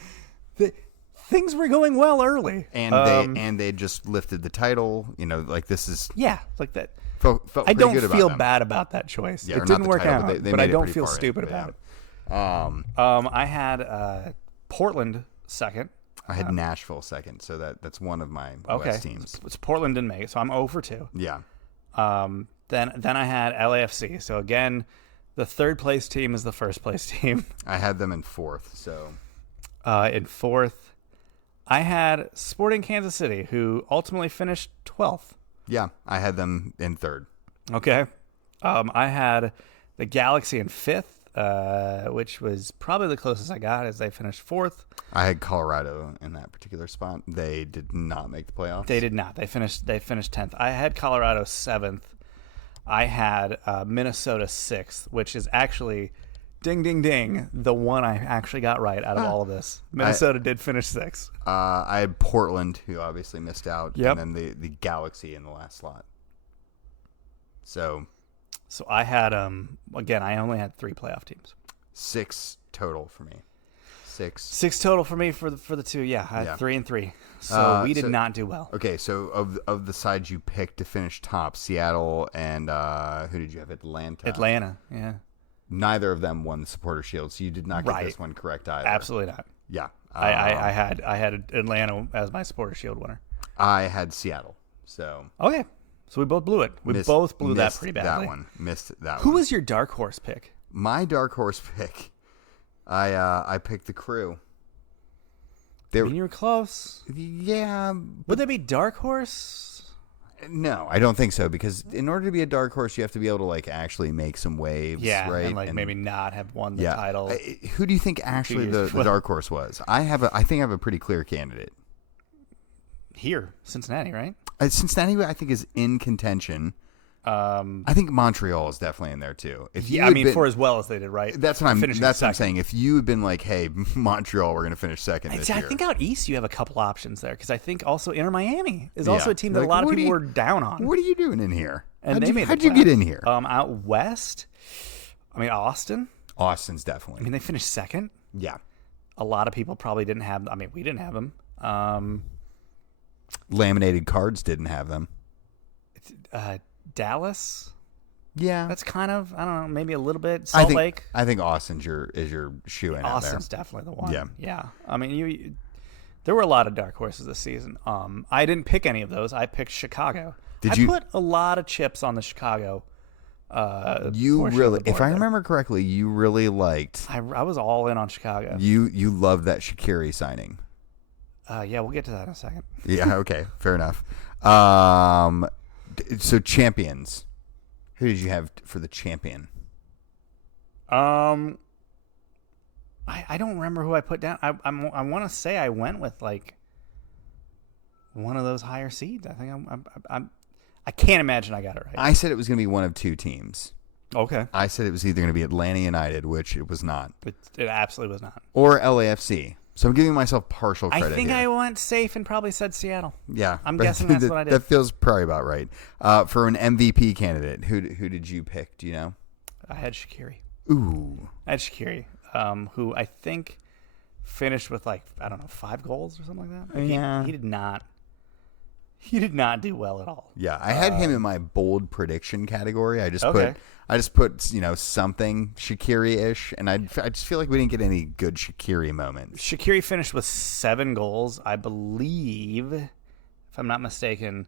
things were going well early, and they just lifted the title. Like this is like that. felt I pretty don't good about feel them. bad about that choice. Yeah, It or not didn't the work title, out, but they but made I it don't pretty feel far in, stupid but about it. I had Portland second. I had Nashville second, so that's one of my Okay, West teams. it's Portland didn't make it, so I'm 0 for 2. Yeah. Then I had LAFC. So again, the third place team is the first place team. I had them in fourth, so In fourth, I had Sporting Kansas City, who ultimately finished 12th. yeah, I had them in third. Okay. I had the Galaxy in fifth, which was probably the closest I got, as they finished fourth. I had Colorado in that particular spot. They did not make the playoffs. They did not. They finished 10th. I had Colorado 7th. I had Minnesota 6th, which is actually, ding, ding, ding, the one I actually got right out of all of this. Minnesota did finish 6th. I had Portland, who obviously missed out, Yep. and then the Galaxy in the last slot. So I had, again, I only had 3 playoff teams. 6 total for me. 6. 6 total for me for the 2. Yeah, I had 3 and 3. So we did not do well. Okay, so of the sides you picked to finish top, Seattle and who did you have? Atlanta, yeah. Neither of them won the Supporter Shield, so you did not get Right. this one correct either. Absolutely not. Yeah. I had Atlanta as my Supporter Shield winner. I had Seattle. So Okay, so we both blew it. We both blew that pretty badly. Missed that one. Who was your dark horse pick? My dark horse pick? I picked the Crew. They You were close. Yeah. Would they be dark horse? No, I don't think so, because in order to be a dark horse, you have to be able to actually make some waves, Yeah, right? and maybe not have won the title. Who do you think actually the dark horse was? I think I have a pretty clear candidate. Here, Cincinnati, right? Cincinnati, I think, is in contention. I think Montreal is definitely in there too. For as well as they did, right? That's what I'm saying. If you had been like, "Hey, Montreal, we're going to finish second this year," I think out east you have a couple options there, because I think also Inter Miami is also a team that a lot of people were down on. What are you doing in here? And how'd you get in here? Out west, Austin. Austin's definitely. They finished second. Yeah. A lot of people probably didn't have. We didn't have them. Laminated Cards didn't have them. Dallas. Yeah, that's kind of, I don't know, maybe a little bit. Salt Lake. I think Austin's your shoe in. Austin's definitely the one. Yeah. There were a lot of dark horses this season. I didn't pick any of those. I picked Chicago. I put a lot of chips on the Chicago. You really, if I remember correctly, you really liked. I was all in on Chicago. You loved that Shaqiri signing. Yeah, we'll get to that in a second. Yeah. Okay. Fair enough. So champions. Who did you have for the champion? I don't remember who I put down. I want to say I went with one of those higher seeds. I think I can't imagine I got it right. I said it was going to be one of 2 teams. Okay. I said it was either going to be Atlanta United, which it was not. It absolutely was not. Or LAFC. So I'm giving myself partial credit. I think here. I went safe and probably said Seattle. Yeah, I'm guessing that's what I did. That feels probably about right. For an MVP candidate, who did you pick? Do you know? I had Shaqiri. Ooh, I had Shaqiri, who I think finished with 5 goals or something like that. Yeah, he did not. He did not do well at all. Yeah, I had him in my bold prediction category. I just put something Shaqiri-ish, and I just feel like we didn't get any good Shaqiri moments. Shaqiri finished with 7 goals, I believe, if I'm not mistaken.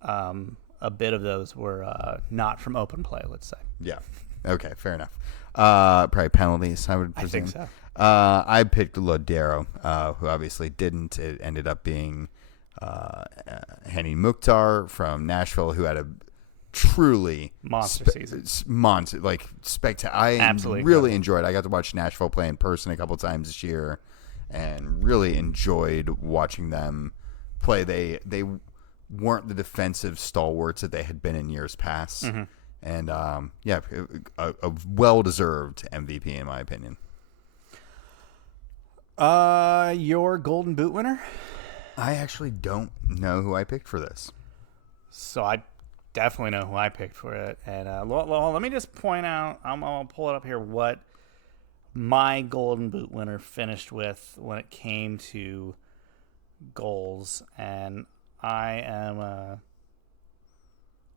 A bit of those were not from open play, let's say. Yeah. Okay, fair enough. Probably penalties, I would presume. I think so. I picked Lodero, who obviously didn't. It ended up being Hani Mukhtar from Nashville, who had a truly monster season. Spectacular. I absolutely really enjoyed it. I got to watch Nashville play in person a couple times this year and really enjoyed watching them play. They weren't the defensive stalwarts that they had been in years past. Mm-hmm. And a well-deserved MVP in my opinion. Your Golden Boot winner? I actually don't know who I picked for this. So I definitely know who I picked for it. And let me just point out, I'll pull it up here, what my Golden Boot winner finished with when it came to goals. And I am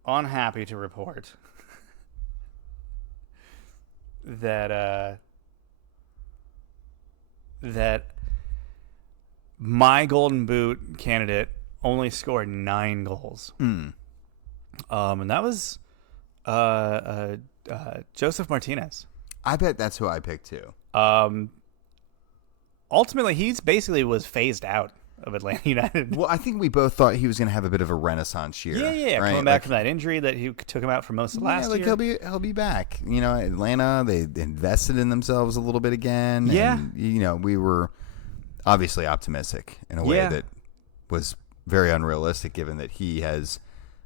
unhappy to report that my Golden Boot candidate only scored 9 goals. And that was Joseph Martinez. I bet that's who I picked too. Ultimately, he's basically was phased out of Atlanta United. Well, I think we both thought he was going to have a bit of a renaissance year. Yeah. Right? Coming back from that injury that he took him out for most of last year. He'll be back. Atlanta, they invested in themselves a little bit again. Yeah. And, we were obviously optimistic in a way that was very unrealistic, given that he has.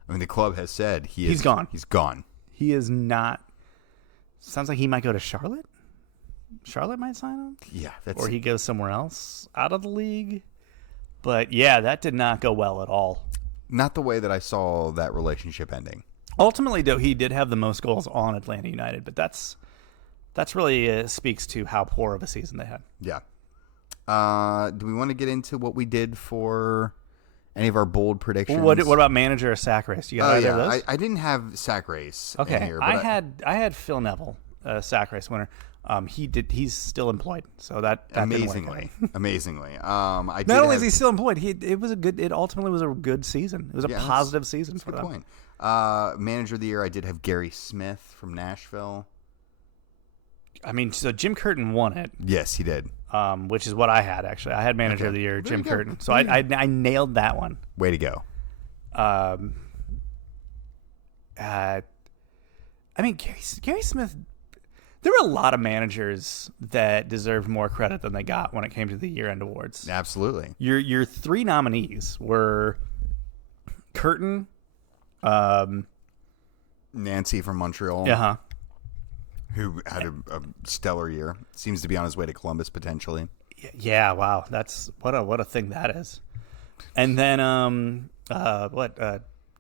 I mean, the club has said he's gone. He's gone. He is not. Sounds like he might go to Charlotte. Charlotte might sign him. Yeah, or he goes somewhere else out of the league. But yeah, that did not go well at all. Not the way that I saw that relationship ending. Ultimately, though, he did have the most goals on Atlanta United, but that's really speaks to how poor of a season they had. Yeah. Do we want to get into what we did for any of our bold predictions? What about manager or sack race? You got either of those? I didn't have sack race. Okay, in here, I had Phil Neville, sack race winner. He's still employed, so that amazingly. Not only is he still employed, it ultimately was a good season. It was a positive season for them. Good point. Manager of the year, I did have Gary Smith from Nashville. I mean, so Jim Curtin won it. Yes, he did. Which is what I had, actually. I had manager of the year, Jim Curtin. So I nailed that one. Way to go. I mean, Gary Smith. There were a lot of managers that deserved more credit than they got when it came to the year-end awards. Absolutely. Your 3 nominees were Curtin, Nancy from Montreal, who had a stellar year. Seems to be on his way to Columbus potentially. Yeah, wow, that's what a thing that is. And then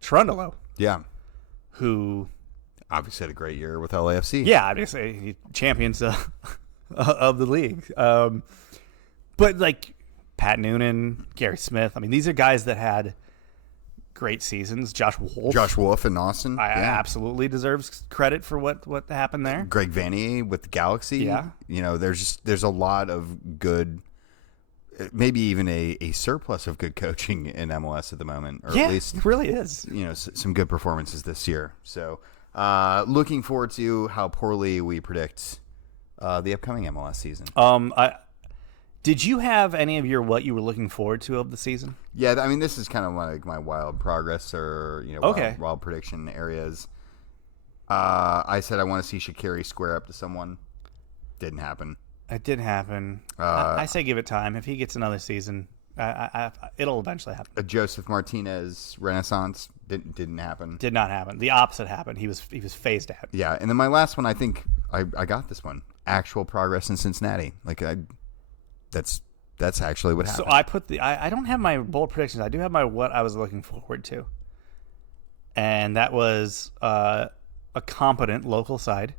Trundolo, who obviously had a great year with LAFC. Yeah, obviously champions of the league. But like Pat Noonan, Gary Smith, I mean, these are guys that had great seasons. Josh Wolf in Austin. Absolutely deserves credit for what happened there. Greg Vanney with the Galaxy. Yeah. There's a lot of good, maybe even a surplus of good coaching in MLS at the moment. Or at least it really is. Some good performances this year. So looking forward to how poorly we predict the upcoming MLS season. Did you have any of what you were looking forward to of the season? Yeah, I mean, this is kind of like my wild progress or wild prediction areas. I said I want to see Shaqiri square up to someone. Didn't happen. It didn't happen. I say give it time. If he gets another season, it'll eventually happen. A Joseph Martinez renaissance didn't happen. Did not happen. The opposite happened. He was phased out. Yeah, and then my last one, I think I got this one. Actual progress in Cincinnati. That's actually what happened. So I put I don't have my bold predictions. I do have my what I was looking forward to, and that was a competent local side.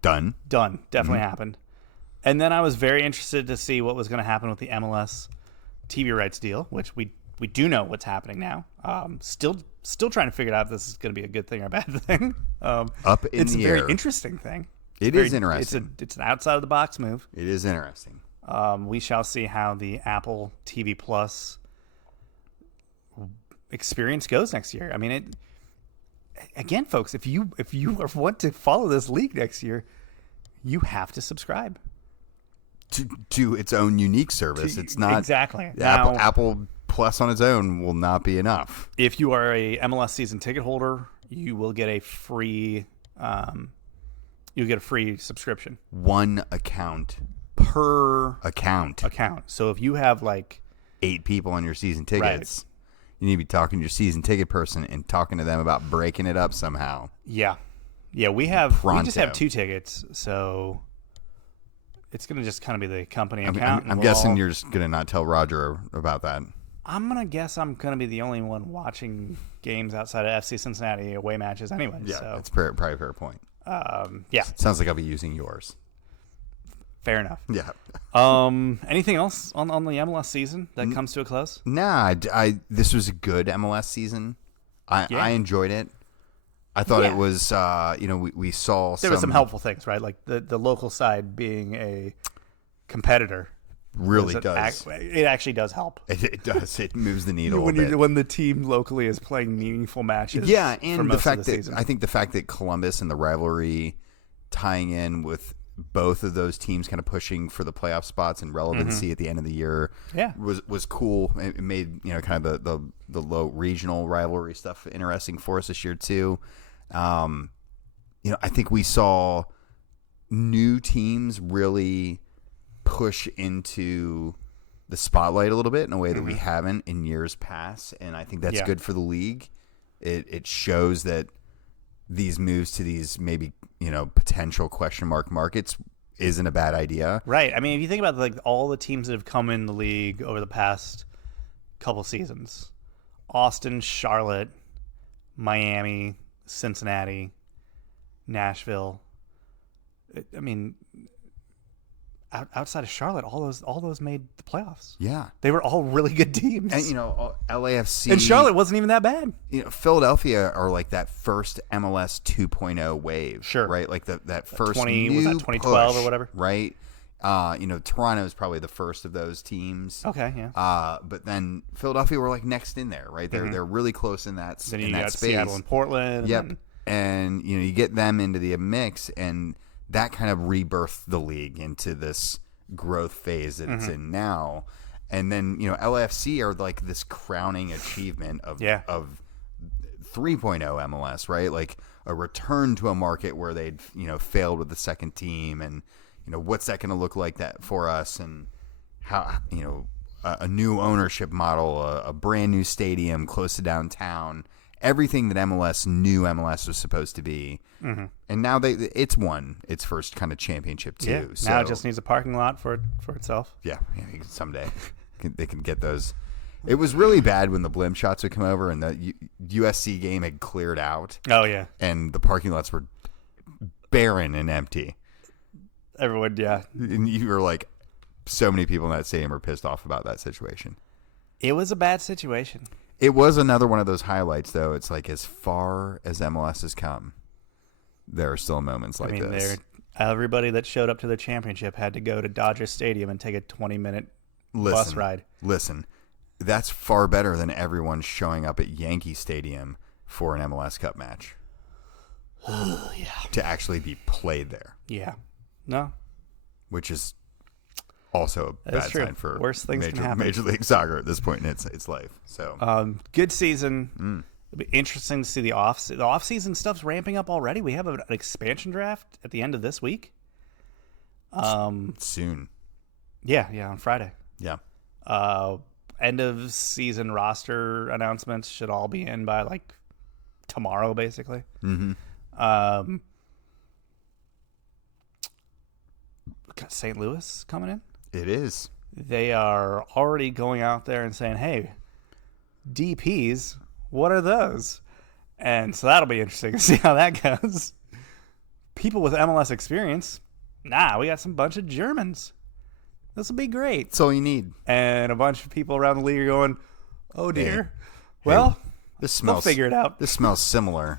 Done. Definitely happened. And then I was very interested to see what was going to happen with the MLS TV rights deal, which we do know what's happening now. Still trying to figure out if this is going to be a good thing or a bad thing. It's a very interesting thing. It is interesting. It's an outside of the box move. It is interesting. We shall see how the Apple TV Plus experience goes next year. I mean, again, folks, if you want to follow this league next year, you have to subscribe to its own unique service. It's not exactly Apple Plus on its own will not be enough. If you are a MLS season ticket holder, you will get a free subscription. One account per account. So if you have like 8 people on your season tickets, you need to be talking to your season ticket person and talking to them about breaking it up somehow. Yeah, we just have 2 tickets, so it's going to just kind of be the company account. I'm guessing you're just going to not tell Roger about that. I'm gonna guess I'm gonna be the only one watching games outside of FC Cincinnati away matches anyway. Yeah, so. that's probably a fair point. Yeah. Sounds like I'll be using yours. Fair enough. Yeah. Anything else on the MLS season that comes to a close? Nah, this was a good MLS season. I enjoyed it. I thought it was, we saw there were some helpful things, right? Like the local side being a competitor. Really does. It actually does help. It does. It moves the needle a bit. When the team locally is playing meaningful matches. Yeah, and the fact that I think the fact that Columbus and the rivalry tying in with both of those teams kind of pushing for the playoff spots and relevancy at the end of the year was cool. It made kind of the low regional rivalry stuff interesting for us this year too. I think we saw new teams really push into the spotlight a little bit in a way that we haven't in years past, and I think that's good for the league. It shows that these moves to these maybe potential question mark markets isn't a bad idea. Right. I mean, if you think about like all the teams that have come in the league over the past couple seasons, Austin, Charlotte, Miami, Cincinnati, Nashville. I mean, outside of Charlotte, all those made the playoffs. Yeah, they were all really good teams. And LAFC and Charlotte wasn't even that bad. Philadelphia are like that first MLS 2.0 wave. Sure, right? Like that first 2012 or whatever. Right. Toronto is probably the first of those teams. Okay, yeah. But then Philadelphia were like next in there, right? They're really close in that then in you that got space. Seattle and Portland. Yep. And you get them into the mix, and that kind of rebirthed the league into this growth phase that it's in now. And then, LAFC are like this crowning achievement of 3.0 MLS, right? Like a return to a market where they'd, failed with the second team, and, what's that going to look like that for us, and how, a new ownership model, a brand new stadium close to downtown, everything that MLS was supposed to be. And now it's won its first kind of championship too. Yeah, so now it just needs a parking lot for itself. Yeah, someday they can get those. It was really bad when the blimp shots would come over and the USC game had cleared out. Oh yeah, and the parking lots were barren and empty. Everyone, yeah. And you were like, so many people in that stadium are pissed off about that situation. It was a bad situation. It was another one of those highlights, though. It's like as far as MLS has come, there are still moments like this. Everybody that showed up to the championship had to go to Dodger Stadium and take a 20-minute bus ride. Listen, that's far better than everyone showing up at Yankee Stadium for an MLS Cup match. Yeah. To actually be played there. Yeah. No. Which is also a bad sign for worse things can happen. Major League Soccer at this point in its life. So, good season. It'll be interesting to see the off-season stuff's ramping up already. We have an expansion draft at the end of this week. Soon. Yeah, on Friday. Yeah. End of season roster announcements should all be in by like tomorrow, basically. Got St. Louis coming in. It is. They are already going out there and saying, "Hey, DPs, what are those?" And so that'll be interesting to see how that goes. People with MLS experience, we got some bunch of Germans. This will be great. That's all you need. And a bunch of people around the league are going, "Oh dear, well, we'll figure it out." This smells similar.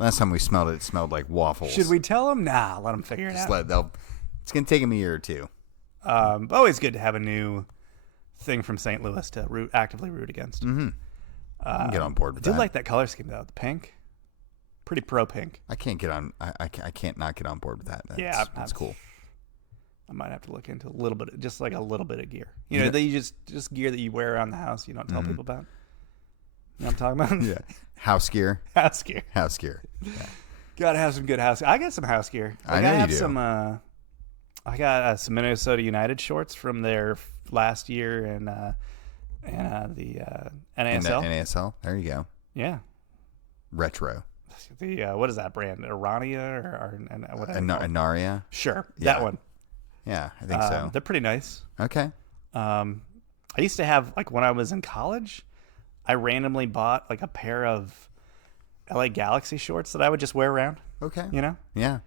Last time we smelled it, it smelled like waffles. Should we tell them? Nah, let them figure it out. It's going to take them a year or two. Always good to have a new thing from St. Louis to actively root against. Get on board with that. I do like that color scheme though. The pink, pretty pro pink. I can't get on. I can't not get on board with that. That's cool. I might have to look into a little bit, just like a little bit of gear. That you just gear that you wear around the house. You don't tell people about. You know what I'm talking about? Yeah, house gear. House gear. House gear. Yeah. Gotta have some good house gear. I got some house gear. I know you do. I got some Minnesota United shorts from their last year and the NASL. NASL. There you go. Yeah. Retro. The what is that brand? Arania or what? Anaria. Sure, Yeah. that one. Yeah, I think so. They're pretty nice. Okay. I used to have, like, when I was in college, I randomly bought, like, a pair of LA Galaxy shorts that I would just wear around. Okay. You know? Yeah.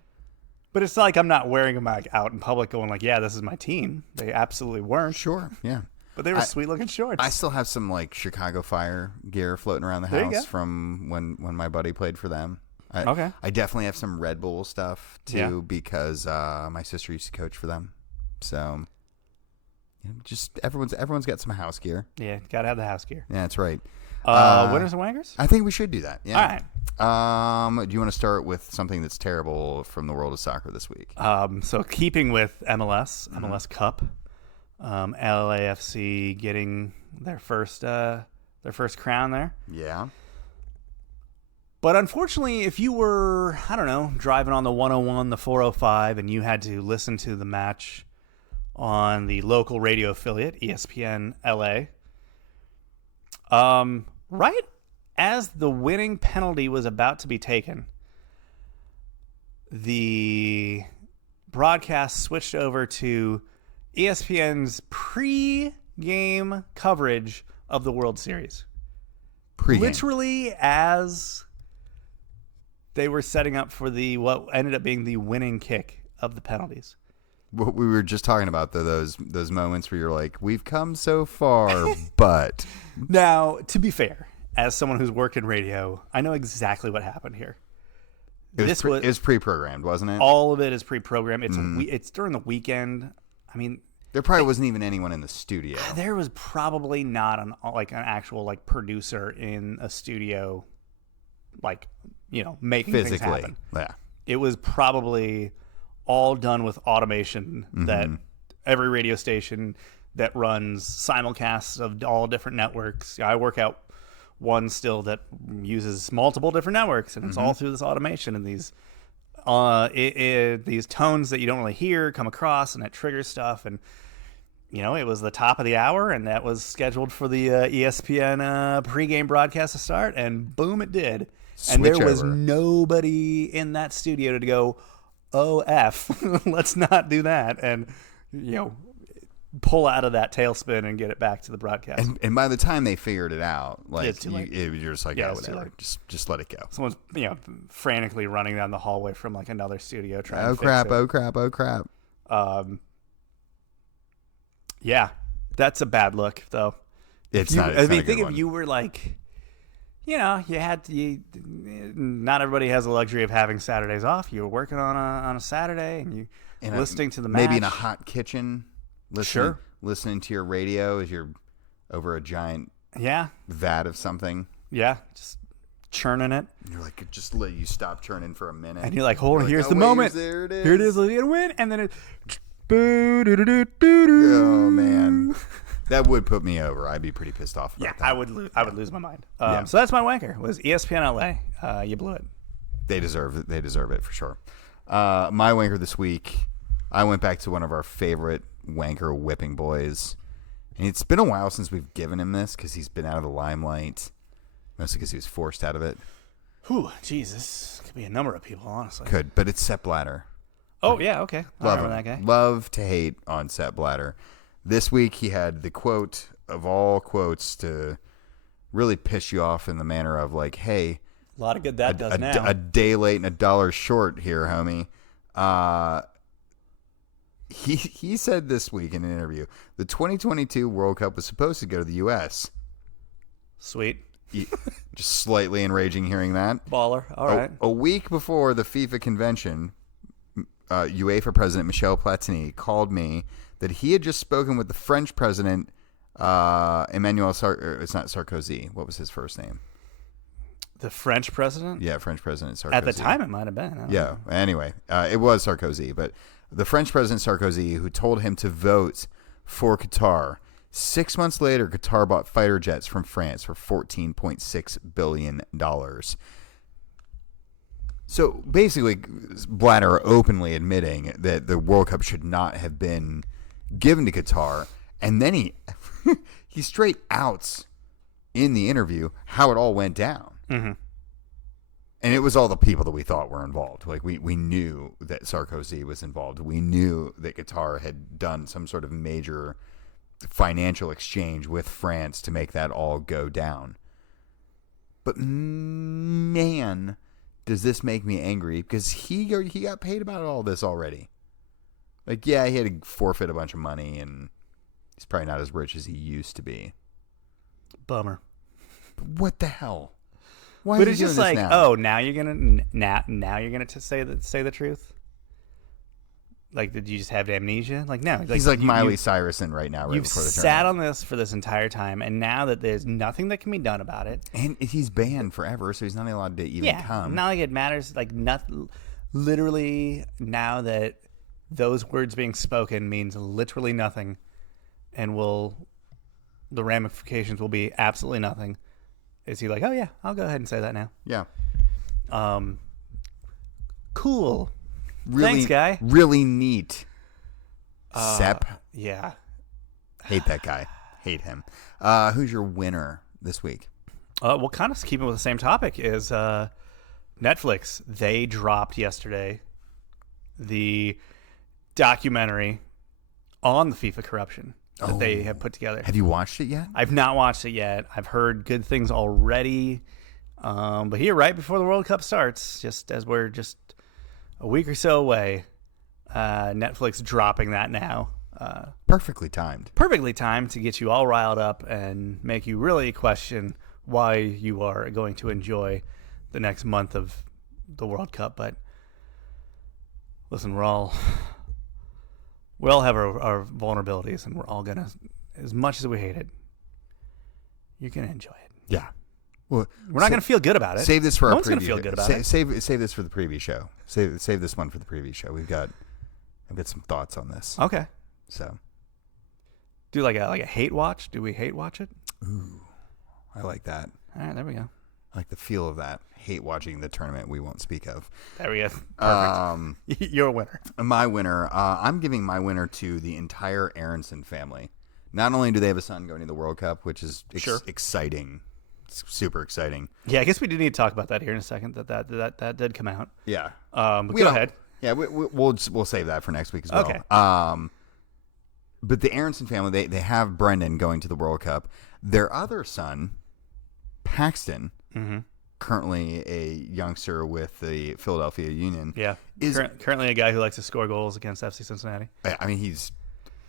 But it's not like I'm not wearing them, like, out in public going, like, yeah, this is my team. They absolutely weren't. Sure. Yeah. But they were sweet-looking shorts. I still have some, like, Chicago Fire gear floating around the house from when my buddy played for them. I definitely have some Red Bull stuff, too, because my sister used to coach for them. So, just everyone's got some house gear. Yeah, got to have the house gear. Yeah, that's right. Winners and wankers? I think we should do that. Yeah. All right. Do you want to start with something that's terrible from the world of soccer this week? So keeping with MLS Cup, LAFC getting their first crown there. Yeah. But unfortunately, if you were, I don't know, driving on the 101, the 405, and you had to listen to the match on the local radio affiliate, ESPN LA, right as the winning penalty was about to be taken, the broadcast switched over to ESPN's pre-game coverage of the World Series. Pre-game. Literally as they were setting up for what ended up being the winning kick of the penalties. What we were just talking about, those moments where you're like, we've come so far, but... Now, to be fair, as someone who's worked in radio, I know exactly what happened here. It was pre-programmed, wasn't it? All of it is pre-programmed. It's during the weekend. I mean... There probably wasn't even anyone in the studio. There was probably not an actual like producer in a studio, like, you know, making physically things happen. Yeah. It was probably all done with automation that every radio station that runs simulcasts of all different networks. I work out one still that uses multiple different networks, and it's all through this automation and these these tones that you don't really hear come across, and it triggers stuff. And you know, it was the top of the hour, and that was scheduled for the ESPN pregame broadcast to start, and boom, it did. And there was nobody in that studio to go, oh, F, let's not do that. And, you know, pull out of that tailspin and get it back to the broadcast. And by the time they figured it out, like, you're just like, yeah, oh, whatever, just let it go. Someone's, you know, frantically running down the hallway from, like, another studio trying to fix crap, it. oh, crap, oh, crap. Yeah, that's a bad look, though. Think if you were like, you know, not everybody has the luxury of having Saturdays off. You were working on a Saturday and listening to the match. Maybe in a hot kitchen, listening to your radio as you're over a giant vat of something. Yeah, just churning it. And you're like, just let you stop churning for a minute. And you're like, hold on, here's the moment. There it is. Here it is, let's get a win. And then it... Oh, man. That would put me over. I'd be pretty pissed off about that. I would lose my mind. So that's my wanker. Was ESPN LA. You blew it. They deserve it. They deserve it for sure. My wanker this week, I went back to one of our favorite wanker whipping boys. And it's been a while since we've given him this because he's been out of the limelight. Mostly because he was forced out of it. Whew, Jesus. Could be a number of people, honestly. Could, but it's Sepp Blatter. Oh, yeah, okay. I remember that guy. Love to hate on Sepp Blatter. This week he had the quote of all quotes to really piss you off in the manner of like, hey, a lot of good that does now. A day late and $1 short here, homie. He said this week in an interview, the 2022 World Cup was supposed to go to the U.S. Sweet. Just slightly enraging hearing that. Baller. All right. A week before the FIFA convention, UEFA President Michel Platini called me that he had just spoken with the French President it's not Sarkozy. What was his first name? The French President? Yeah, French President Sarkozy. At the time, it might have been. I don't know. Anyway, it was Sarkozy, but the French President Sarkozy who told him to vote for Qatar. 6 months later, Qatar bought fighter jets from France for $14.6 billion. So basically, Blatter openly admitting that the World Cup should not have been given to Qatar, and then he straight outs in the interview how it all went down. Mm-hmm. And it was all the people that we thought were involved. Like we knew that Sarkozy was involved. We knew that Qatar had done some sort of major financial exchange with France to make that all go down. But man, does this make me angry because he got paid about all this already. Like, yeah, he had to forfeit a bunch of money, and he's probably not as rich as he used to be. Bummer. But what the hell? Why But is it's he just doing like, this now? oh, now you're gonna say the truth. Like, did you just have amnesia? Like, no. He's like Miley Cyrus in right now, right you've before the sat tournament. on this for this entire time, and now that there's nothing that can be done about it, And he's banned forever, so he's not allowed to even come. not like it matters. Like, literally, now that those words being spoken means literally nothing, and the ramifications will be absolutely nothing. Is he like, oh yeah, I'll go ahead and say that now? Yeah. Cool. Really, Thanks, guy. Really neat. Sepp. Yeah. Hate that guy. Hate him. Who's your winner this week? Well, kind of keeping with the same topic is Netflix. They dropped yesterday the documentary on the FIFA corruption that they have put together. Have you watched it yet? I've not watched it yet. I've heard good things already. But here, right before the World Cup starts, just as we're just a week or so away, Netflix dropping that now. Perfectly timed. Perfectly timed to get you all riled up and make you really question why you are going to enjoy the next month of the World Cup. But listen, we all have our vulnerabilities, and we're all gonna, as much as we hate it, you're gonna enjoy it. Yeah. Well, We're not gonna feel good about it. Save this for No our one's preview. gonna feel good about it. Save this for the preview show. Save this one for the preview show. I've got some thoughts on this. Okay. So, Do like a hate watch? Do we hate watch it? ooh, I like that. All right, there we go. I like the feel of that. Hate watching the tournament we won't speak of. There we go. Perfect. You're a winner. My winner, I'm giving my winner to the entire Aronson family. Not only do they have a son going to the World Cup, which is exciting, it's super exciting. Yeah, I guess we do need to talk about that here in a second. That did come out. Yeah. But go ahead. Yeah, we'll save that for next week as well. Okay. But the Aronson family, they have Brendan going to the World Cup. Their other son, Paxton, currently a youngster with the Philadelphia Union. Yeah. Is currently a guy who likes to score goals against FC Cincinnati. I mean, he's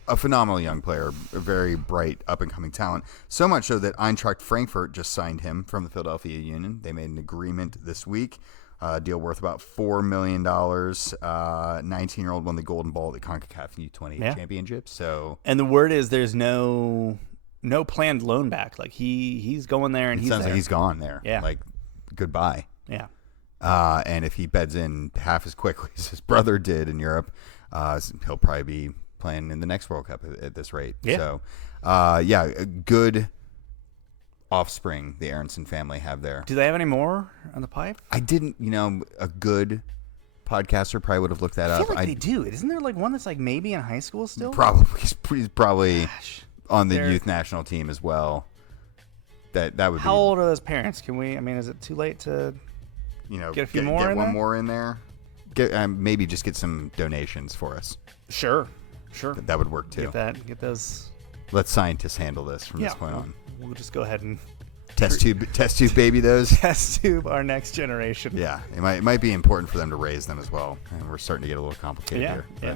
a phenomenal young player, a very bright, up-and-coming talent. So much so that Eintracht Frankfurt just signed him from the Philadelphia Union. They made an agreement this week, a deal worth about $4 million. 19-year-old won the Golden Ball at the CONCACAF U20 Championship. So, and the word is there's no planned loan back. Like he's going there and it he's sounds there. like he's gone there. Yeah. Like, goodbye. Yeah. And if he beds in half as quickly as his brother did in Europe, he'll probably be playing in the next World Cup at this rate. Yeah. So, a good offspring the Aronson family have there. Do they have any more on the pipe? I didn't, a good podcaster probably would have looked that I up. feel like they do. Isn't there like one that's like maybe in high school still? Probably. He's probably on the They're- youth national team as well. That would How be, old are those parents? Is it too late to get a few more get in one there? more in there. Maybe just get some donations for us. Sure. That would work too. Get those. Let scientists handle this from this Yeah. point on. We'll just go ahead and Test tube baby those. test tube our next generation. Yeah, it might be important for them to raise them as well. And we're starting to get a little complicated here. Yeah.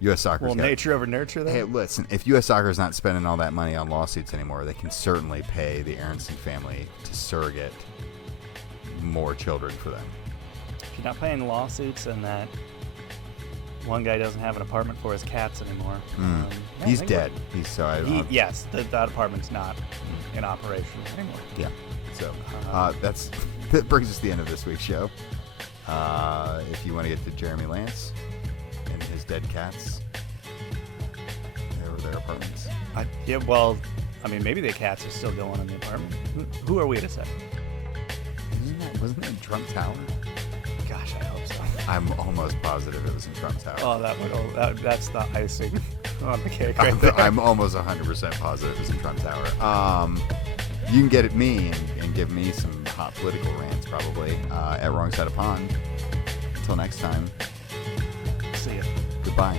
U.S. Soccer's Well, got, nature over nurture, though. Hey, listen, if U.S. Soccer's not spending all that money on lawsuits anymore, they can certainly pay the Aronson family to surrogate more children for them. If you're not paying lawsuits and that one guy doesn't have an apartment for his cats anymore, He's dead. He's so I don't yes, that apartment's not in operation anymore. Yeah. So that brings us to the end of this week's show. If you want to get to Jeremy Lance and his dead cats, their apartments. Maybe the cats are still going in the apartment. Who are we to say? Wasn't that in Trump Tower? Gosh, I hope so. I'm almost positive it was in Trump Tower. Oh, that's the icing on the cake right there. I'm almost 100% positive it was in Trump Tower. You can get at me and give me some hot political rants probably at Wrong Side of Pond. Until next time. See ya. Goodbye.